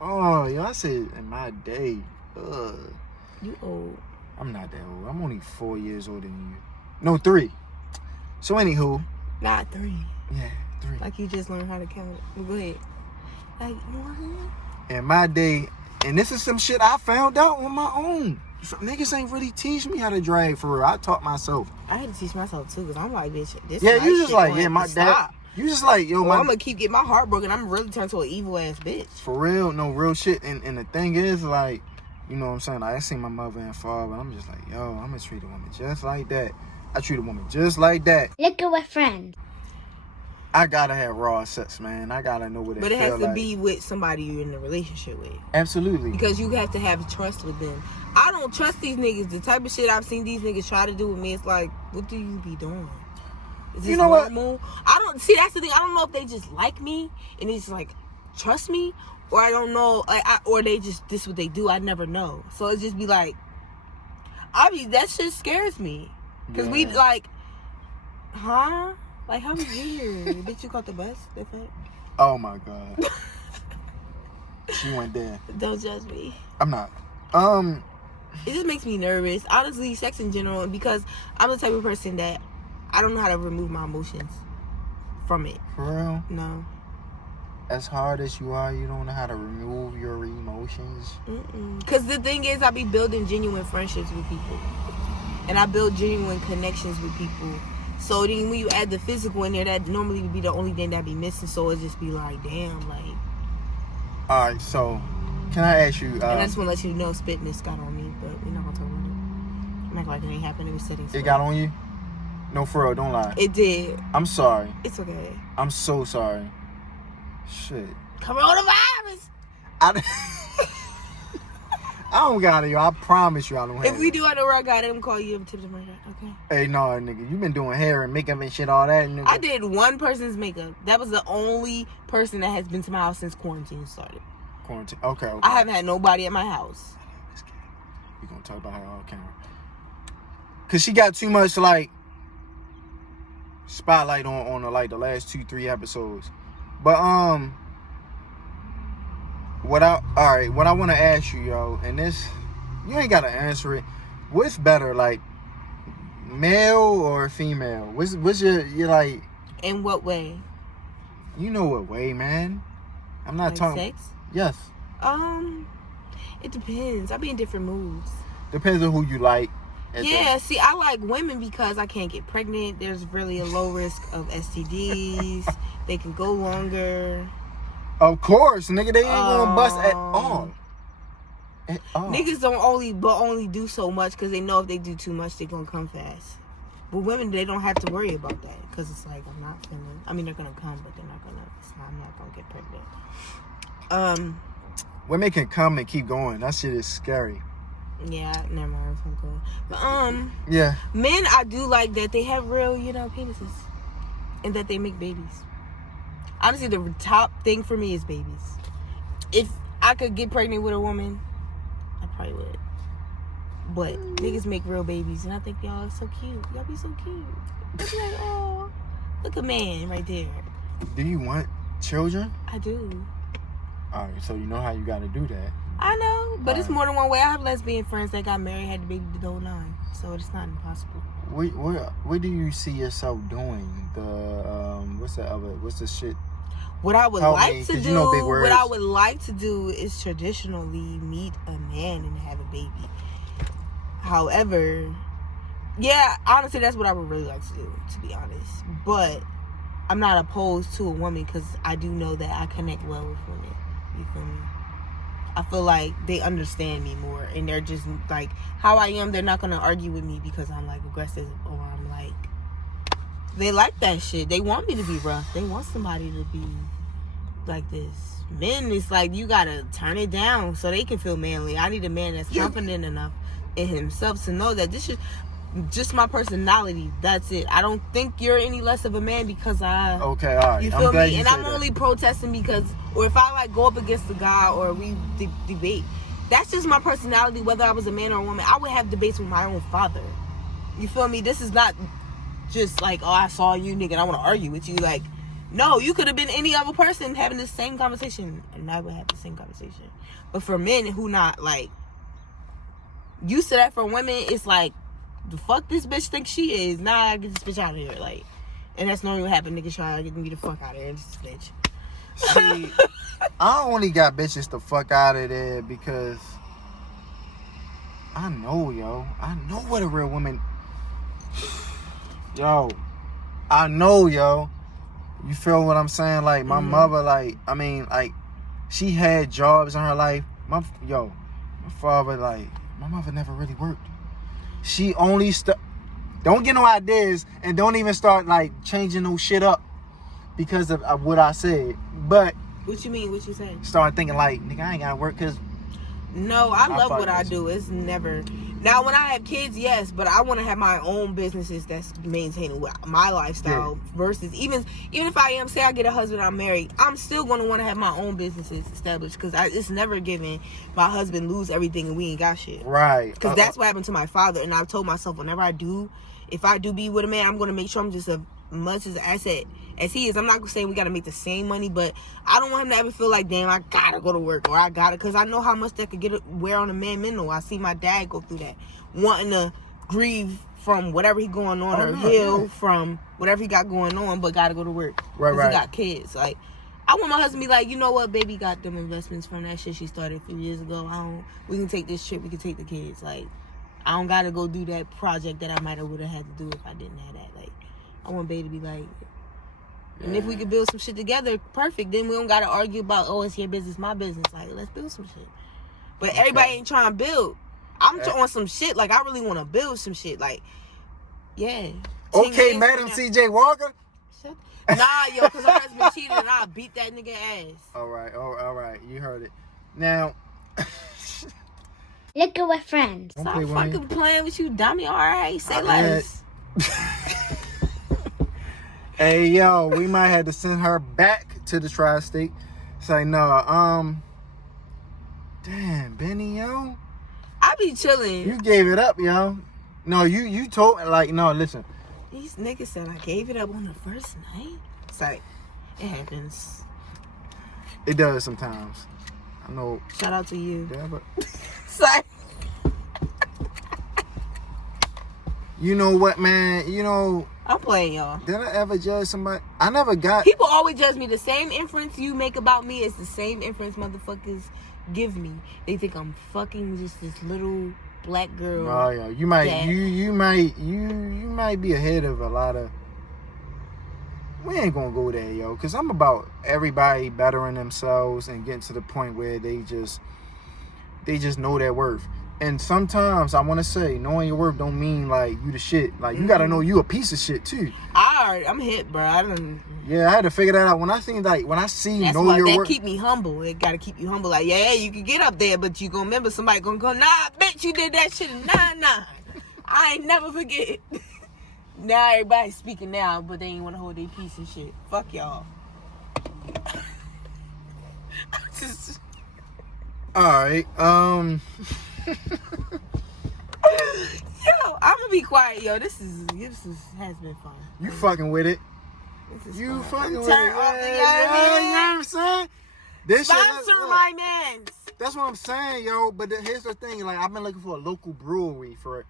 I said in my day, you old. I'm not that old. I'm only 4 years older than you. No, 3. So anywho. Not 3. Yeah, 3. Like you just learned how to count. Go ahead. Like, what? In my day, and this is some shit I found out on my own. Niggas ain't really teach me how to drag, for real. I taught myself. I had to teach myself too, because I'm like, bitch, this yeah, you just like, yeah, my dad. Stop. You just like, yo, I'm gonna keep getting my heart broken. I'm really turned to an evil ass bitch. For real, no real shit. And the thing is, like, you know what I'm saying? Like, I seen my mother and father, and I'm just like, yo, I'm gonna treat a woman just like that. I treat a woman just like that. Liquor with friends. I gotta have raw sex, man. I gotta know what it feels like. But it has to be with somebody you're in a relationship with. Absolutely. Because you have to have trust with them. I don't trust these niggas. The type of shit I've seen these niggas try to do with me, it's like, what do you be doing? Is this normal? I don't see. That's the thing. I don't know if they just like me and it's like, trust me, or I don't know, or they just, this what they do. I never know. So it just be like, that shit scares me. Because we, like, huh? Like, how we get here? Bitch, you caught the bus? That fact? Oh, my God. She went there. Don't judge me. I'm not. It just makes me nervous. Honestly, sex in general, because I'm the type of person that I don't know how to remove my emotions from it. For real? No. As hard as you are, you don't know how to remove your emotions? Because the thing is, I be building genuine friendships with people. And I build genuine connections with people. So then when you add the physical in there, that normally would be the only thing that be missing. So it just be like, damn, like. All right, so can I ask you? And I just want to let you know, spitness got on me, but we're not going to talk about it. I'm acting like it ain't happened. It was sitting. It got on you? No, for real, don't lie. It did. I'm sorry. It's okay. I'm so sorry. Shit. Coronavirus. I don't got it, yo. I promise you I don't have it. If we do, I know where I got it. I'm calling you up tips and like that, okay? Hey, no, nigga. You been doing hair and makeup and shit, all that, nigga. I did one person's makeup. That was the only person that has been to my house since quarantine started. Quarantine. Okay. I haven't had nobody at my house. We're going to talk about her on camera. Because she got too much, like, spotlight on like, the last 2-3 episodes. But, what I want to ask you, yo, and this, you ain't got to answer it. What's better, like, male or female? What's your like... In what way? You know what way, man. I'm not like talking... sex? Yes. It depends. I be in different moods. Depends on who you like. Yeah, see, I like women because I can't get pregnant. There's really a low risk of STDs. They can go longer. Of course, nigga, they ain't gonna bust at all. At all. Niggas don't only do so much because they know if they do too much, they gonna come fast. But women, they don't have to worry about that because it's like, I'm not feeling. I mean, they're gonna come, but they're not gonna. I'm not gonna get pregnant. Women can come and keep going. That shit is scary. Yeah, never mind. But yeah. Men, I do like that they have real, penises, and that they make babies. Honestly, the top thing for me is babies. If I could get pregnant with a woman, I probably would. But niggas make real babies, and I think y'all are so cute. Y'all be so cute. I'd be like, oh, look a man right there. Do you want children? I do. All right, so you know how you got to do that. I know, but it's more than one way. I have lesbian friends that got married, had the baby the whole nine, so it's not impossible. What do you see yourself doing? What's the shit? What I would like to do, what I would like to do is traditionally meet a man and have a baby. However, yeah, honestly, that's what I would really like to do, to be honest. But I'm not opposed to a woman because I do know that I connect well with women. You feel me? I feel like they understand me more, and they're just like how I am. They're not gonna argue with me because I'm like aggressive or I'm like. They like that shit. They want me to be rough. They want somebody to be like this. Men, it's like you gotta turn it down so they can feel manly. I need a man that's confident enough in himself to know that this is just my personality. That's it. I don't think you're any less of a man because I. Okay, all right. You feel me? And I'm only protesting because, or if I like go up against the guy or we debate, that's just my personality. Whether I was a man or a woman, I would have debates with my own father. You feel me? This is not just like, oh, I saw you, nigga, and I want to argue with you. Like, no, you could have been any other person having the same conversation, and I would have the same conversation. But for men who not like used to that, for women, it's like, the fuck this bitch thinks she is. Nah, get this bitch out of here. Like, and that's normally what happened. Niggas try to get me the fuck out of here. This bitch. See, I only got bitches the fuck out of there because I know, yo. I know what a real woman. Yo, I know, yo. You feel what I'm saying? Like, my mother, like, I mean, like, she had jobs in her life. My father, like, my mother never really worked. She only don't get no ideas and don't even start, like, changing no shit up because of what I said. But what you mean? What you saying? Start thinking, like, nigga, I ain't gotta work because No, I love what I do. It's never. Now, when I have kids, yes, but I want to have my own businesses that's maintaining my lifestyle versus even if I am, say I get a husband, I'm married, I'm still going to want to have my own businesses established because it's never given my husband lose everything and we ain't got shit. Right. Because that's what happened to my father, and I've told myself whenever if I do be with a man, I'm going to make sure I'm just as much as an asset as he is. I'm not saying we got to make the same money, but I don't want him to ever feel like, damn, I got to go to work or I got to, because I know how much that could wear on a man mental. I see my dad go through that, wanting to grieve from whatever he going on or heal from whatever he got going on, but got to go to work. Right. He got kids. Like, I want my husband to be like, you know what, baby got them investments from that shit she started a few years ago. We can take this trip. We can take the kids. Like, I don't got to go do that project that I might have would have had to do if I didn't have that. Like, I want baby to be like, and if we could build some shit together, perfect. Then we don't got to argue about, oh, it's your business, my business. Like, let's build some shit. But everybody ain't trying to build. I'm on some shit. Like, I really want to build some shit. Like, yeah. Okay, Madam C.J. Walker. Nah, yo, because her husband cheated and I beat that nigga ass. All right. You heard it. Now. Liquor with friends. Stop fucking playing with you, dummy. All right, say less. Hey, yo, we might have to send her back to the tri-state. Say, no, damn, Benny, yo. I be chilling. You gave it up, yo. No, you told, like, no, listen. These niggas said I gave it up on the first night. It's like, it happens. It does sometimes. I know. Shout out to you. Yeah, but. Sorry. You know what, man? You know. I'm playing, y'all. Did I ever judge somebody? I never got. People always judge me. The same inference you make about me is the same inference motherfuckers give me. They think I'm fucking just this little black girl. Oh yeah, you might be ahead of a lot of. We ain't gonna go there, yo, because I'm about everybody bettering themselves and getting to the point where they just know their worth. And sometimes I want to say, knowing your worth don't mean like you the shit. Like you gotta know you a piece of shit too. I'm hit, bro. Yeah, I had to figure that out. When I see know your worth. That keep me humble. It gotta keep you humble. Like, yeah, you can get up there, but you gonna remember somebody gonna go, nah, bitch, you did that shit. Nah. I ain't never forget. Now everybody's speaking now, but they ain't want to hold their peace and shit. Fuck y'all. All right. Yo, I'm gonna be quiet, yo. This has been fun. You fucking with it. You fucking with it. You know what I'm saying? Sponsor my man. That's what I'm saying, yo. But here's the thing, like I've been looking for a local brewery for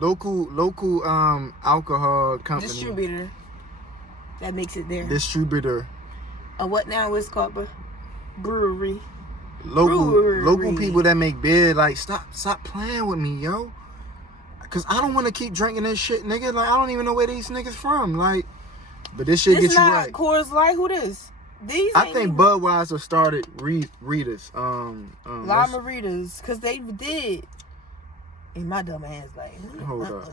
local alcohol company. Distributor. That makes it there. Distributor. What now is called brewery. Local people that make beer, like stop playing with me, yo. Cause I don't want to keep drinking this shit, nigga. Like I don't even know where these niggas from. Like, but this shit gets you right. This not Coors Light. Who this? These. I think Budweiser started Ritas. Lamaritas, cause they did. And my dumb ass like. Hold up.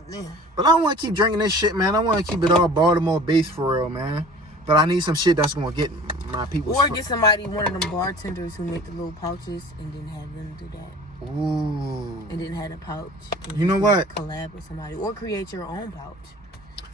But I don't want to keep drinking this shit, man. I want to keep it all Baltimore based for real, man. But I need some shit that's gonna get my people. Or get one of them bartenders who make the little pouches and then have them do that. Ooh. And then have a pouch. You know what? Collab with somebody. Or create your own pouch.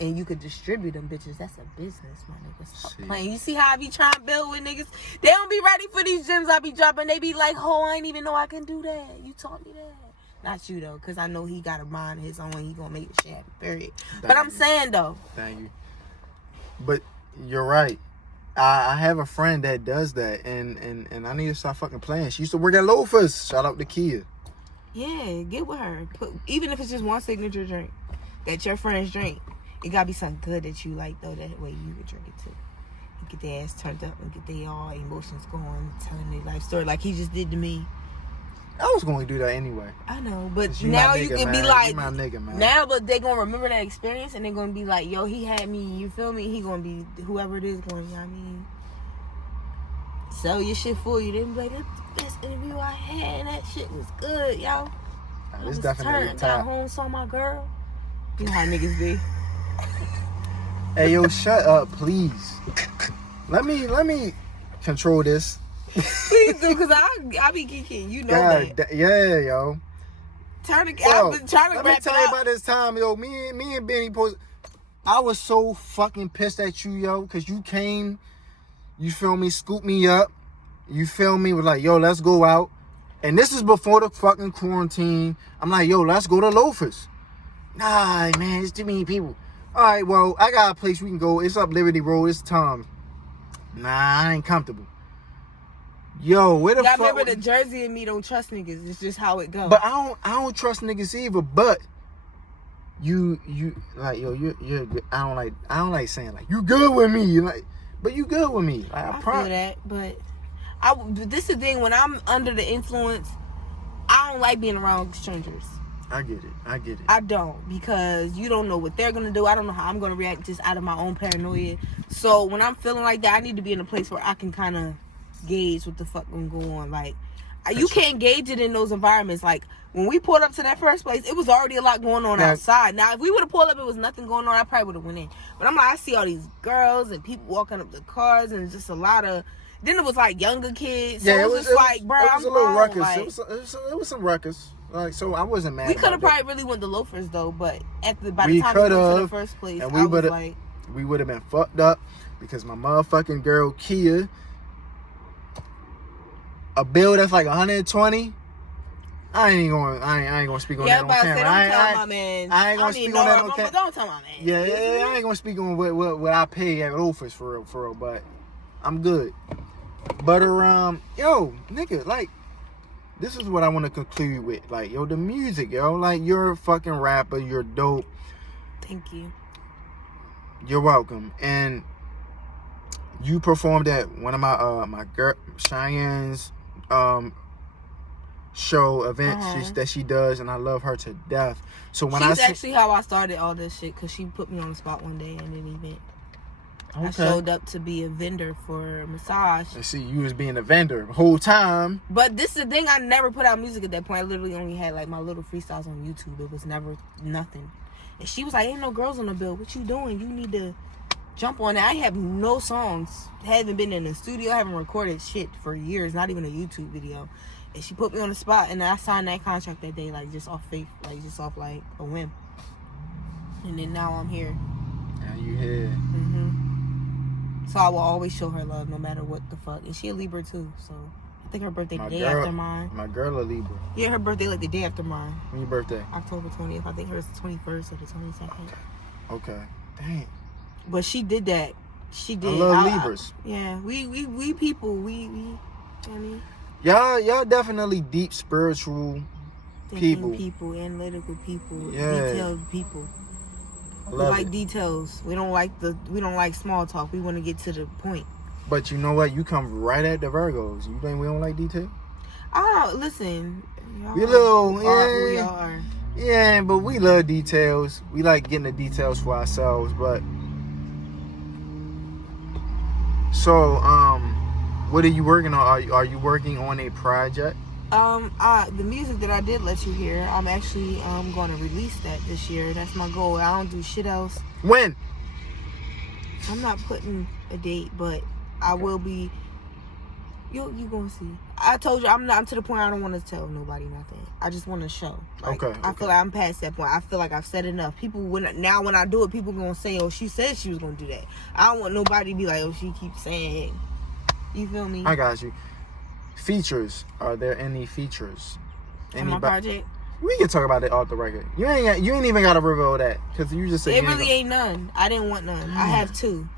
And you could distribute them bitches. That's a business, my nigga. Stop playing. You see how I be trying to build with niggas? They don't be ready for these gems I be dropping. They be like, oh, I ain't even know I can do that. You taught me that. Not you, though. Because I know he got a mind of his own. He gonna make the shit happen. Period. But I'm saying, though. Thank you. But you're right. I have a friend that does that, and I need to stop fucking playing. She used to work at Loafers. Shout out to Kia. Yeah, get with her. Even if it's just one signature drink that your friends drink, it gotta be something good that you like, though. That way you could drink it too. And get their ass turned up and get their all emotions going, telling their life story like he just did to me. I was going to do that anyway. I know, but now you can be like, you my nigga, man. Now, but they gonna remember that experience and they're gonna be like, yo, he had me. You feel me? He gonna be whoever it is going. You know what I mean, sell your shit for you. Then be like, that's the best interview I had. And that shit was good, yo. It's definitely turned. Got home, saw my girl. You know how niggas be. Hey, yo, shut up, please. Let me control this. Please do, because I be geeking. You know that. Yeah, yo. I've been trying to let me tell you about this time, yo. Me and Benny posted. I was so fucking pissed at you, yo, because you came, you feel me, scooped me up. You feel me? Was like, yo, let's go out. And this is before the fucking quarantine. I'm like, yo, let's go to Loafers. Nah, man, it's too many people. All right, well, I got a place we can go. It's up Liberty Road. It's Tom's. Nah, I ain't comfortable. Yo, where the fuck? Y'all remember the Jersey and me don't trust niggas. It's just how it goes. But I don't trust niggas either. But you like, yo, you're I don't like saying like you good with me. You like, but you good with me. Like, I feel that, but this is the thing. When I'm under the influence, I don't like being around strangers. I get it. I don't, because you don't know what they're gonna do. I don't know how I'm gonna react just out of my own paranoia. So when I'm feeling like that, I need to be in a place where I can kind of gauge what the fuck gonna go on. Like, you can't gauge it in those environments. Like, when we pulled up to that first place, it was already a lot going on outside. Now, if we would have pulled up, it was nothing going on, I probably would have went in. But I'm like, I see all these girls and people walking up the cars, and just a lot of. Then it was like younger kids. So it was like, bro, it was a little ruckus. Like, it was some ruckus. Like, so I wasn't mad. We could have probably really went to Loafers though, but by the time we went to the first place, and we would have been fucked up because my motherfucking girl Kia, a bill that's like 120. I ain't gonna speak on that on camera. I ain't gonna speak on that on camera. Don't tell my man. Yeah, I ain't gonna speak on what I pay at Loafers for real. But I'm good. But yo, nigga, like, this is what I want to conclude with. Like, yo, the music, yo, like, you're a fucking rapper. You're dope. Thank you. You're welcome. And you performed at one of my girl Cheyenne's show event that she does, and I love her to death. So when she's actually how I started all this shit, because she put me on the spot one day in an event. Okay. I showed up to be a vendor for a massage. And see, you was being a vendor the whole time. But this is the thing, I never put out music at that point. I literally only had like my little freestyles on YouTube. It was never nothing. And she was like, ain't no girls on the bill. What you doing? You need to jump on that. I have no songs. Haven't been in the studio. Haven't recorded shit for years. Not even a YouTube video. And she put me on the spot, and I signed that contract that day, like, just off faith, like, just off, like, a whim. And then now I'm here. Now you here. So I will always show her love, no matter what the fuck. And she a Libra, too, so I think her birthday the day after mine. My girl a Libra. Yeah, her birthday, like, the day after mine. When your birthday? October 20th. I think hers the 21st or the 22nd. Okay. Dang. But she did that. She did. I love Libras. Yeah, we people, we, I mean... Y'all definitely deep spiritual people, analytical people, yeah. Detailed people. We like details. We don't like small talk. We want to get to the point. But you know what? You come right at the Virgos. You think we don't like detail? Oh, listen. We little, who we are. Yeah, but we love details. We like getting the details for ourselves. But so, what are you working on? Are you working on a project? The music that I did let you hear, I'm actually going to release that this year. That's my goal. I don't do shit else. When? I'm not putting a date, but I will be. You gonna see. I told you I'm to the point I don't want to tell nobody nothing. I just want to show. Like, okay. I feel like I'm past that point. I feel like I've said enough. People when I do it, people gonna say, "Oh, she said she was gonna do that." I don't want nobody to be like, "Oh, she keeps saying." You feel me? I got you. Features. Are there any features? In my project? We can talk about it off the record. You ain't even got to reveal that, because you just said it really ain't none. I didn't want none. I have two.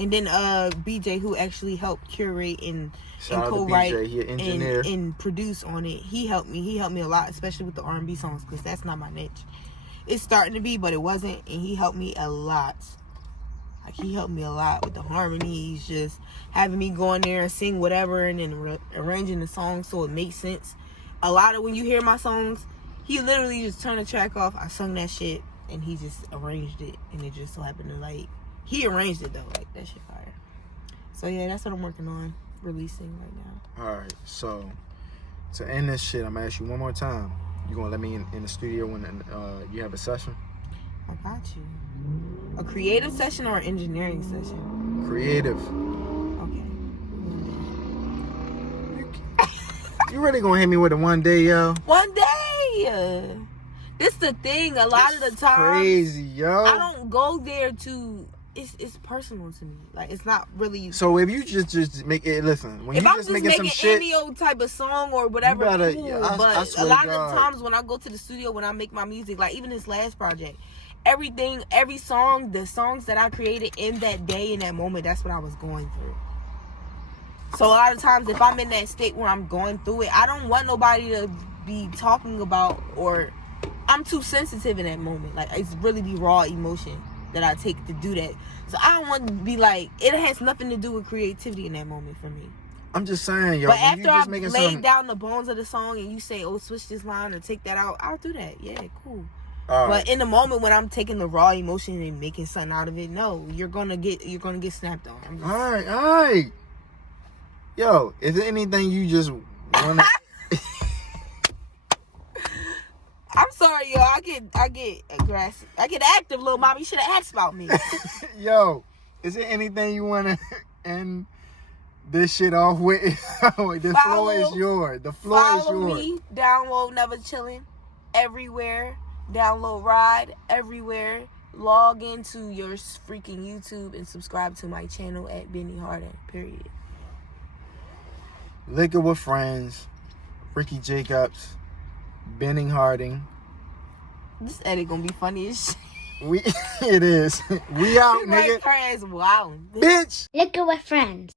And then BJ, who actually helped curate and co-write and produce on it, he helped me. He helped me a lot, especially with the R&B songs, because that's not my niche. It's starting to be, but it wasn't, and he helped me a lot. Like, he helped me a lot with the harmonies, just having me go in there and sing whatever, and then arranging the song so it makes sense. A lot of when you hear my songs, he literally just turned the track off. I sung that shit, and he just arranged it, and it just so happened to, like, he arranged it though, like, that shit fire. So yeah, that's what I'm working on releasing right now. All right, so to end this shit, I'm gonna ask you one more time. You gonna let me in the studio when you have a session? I got you. A creative session or an engineering session? Creative. Okay. You really gonna hit me with a one day, yo? One day. This the thing. A lot of the time, crazy, yo. I don't go there to. It's personal to me. Like, it's not really. So if you just make it, listen. When if you I'm just making some shit, any old type of song or whatever, gotta, cool. I But swear a lot to of God. the times when I go to the studio, when I make my music, like even this last project, every song, the songs that I created in that day, in that moment, that's what I was going through. So a lot of times, if I'm in that state where I'm going through it, I don't want nobody to be talking about, or I'm too sensitive in that moment. Like, it's really be raw emotion that I take to do that. So I don't want to be like, it has nothing to do with creativity in that moment for me. I'm just saying, yo. But when after you just I've laid down the bones of the song and you say, oh, switch this line or take that out, I'll do that. Yeah, cool. But in the moment when I'm taking the raw emotion and making something out of it, no, you're gonna get snapped on. All right. Yo, is there anything you just wanna? I'm sorry, yo. I get aggressive. I get active, little mama. You should have asked about me. Yo, is there anything you wanna end this shit off with? The floor is yours. The floor is yours. Follow me. Download Never Chillin' everywhere. Download Ride everywhere. Log into your freaking YouTube and subscribe to my channel at Benni Harding. Period. Liquor with Friends. Rickie Jacobs. Benni Harding. This edit gonna be funny as shit. It is. We out, nigga. Her ass wildin'. Bitch. Liquor with friends.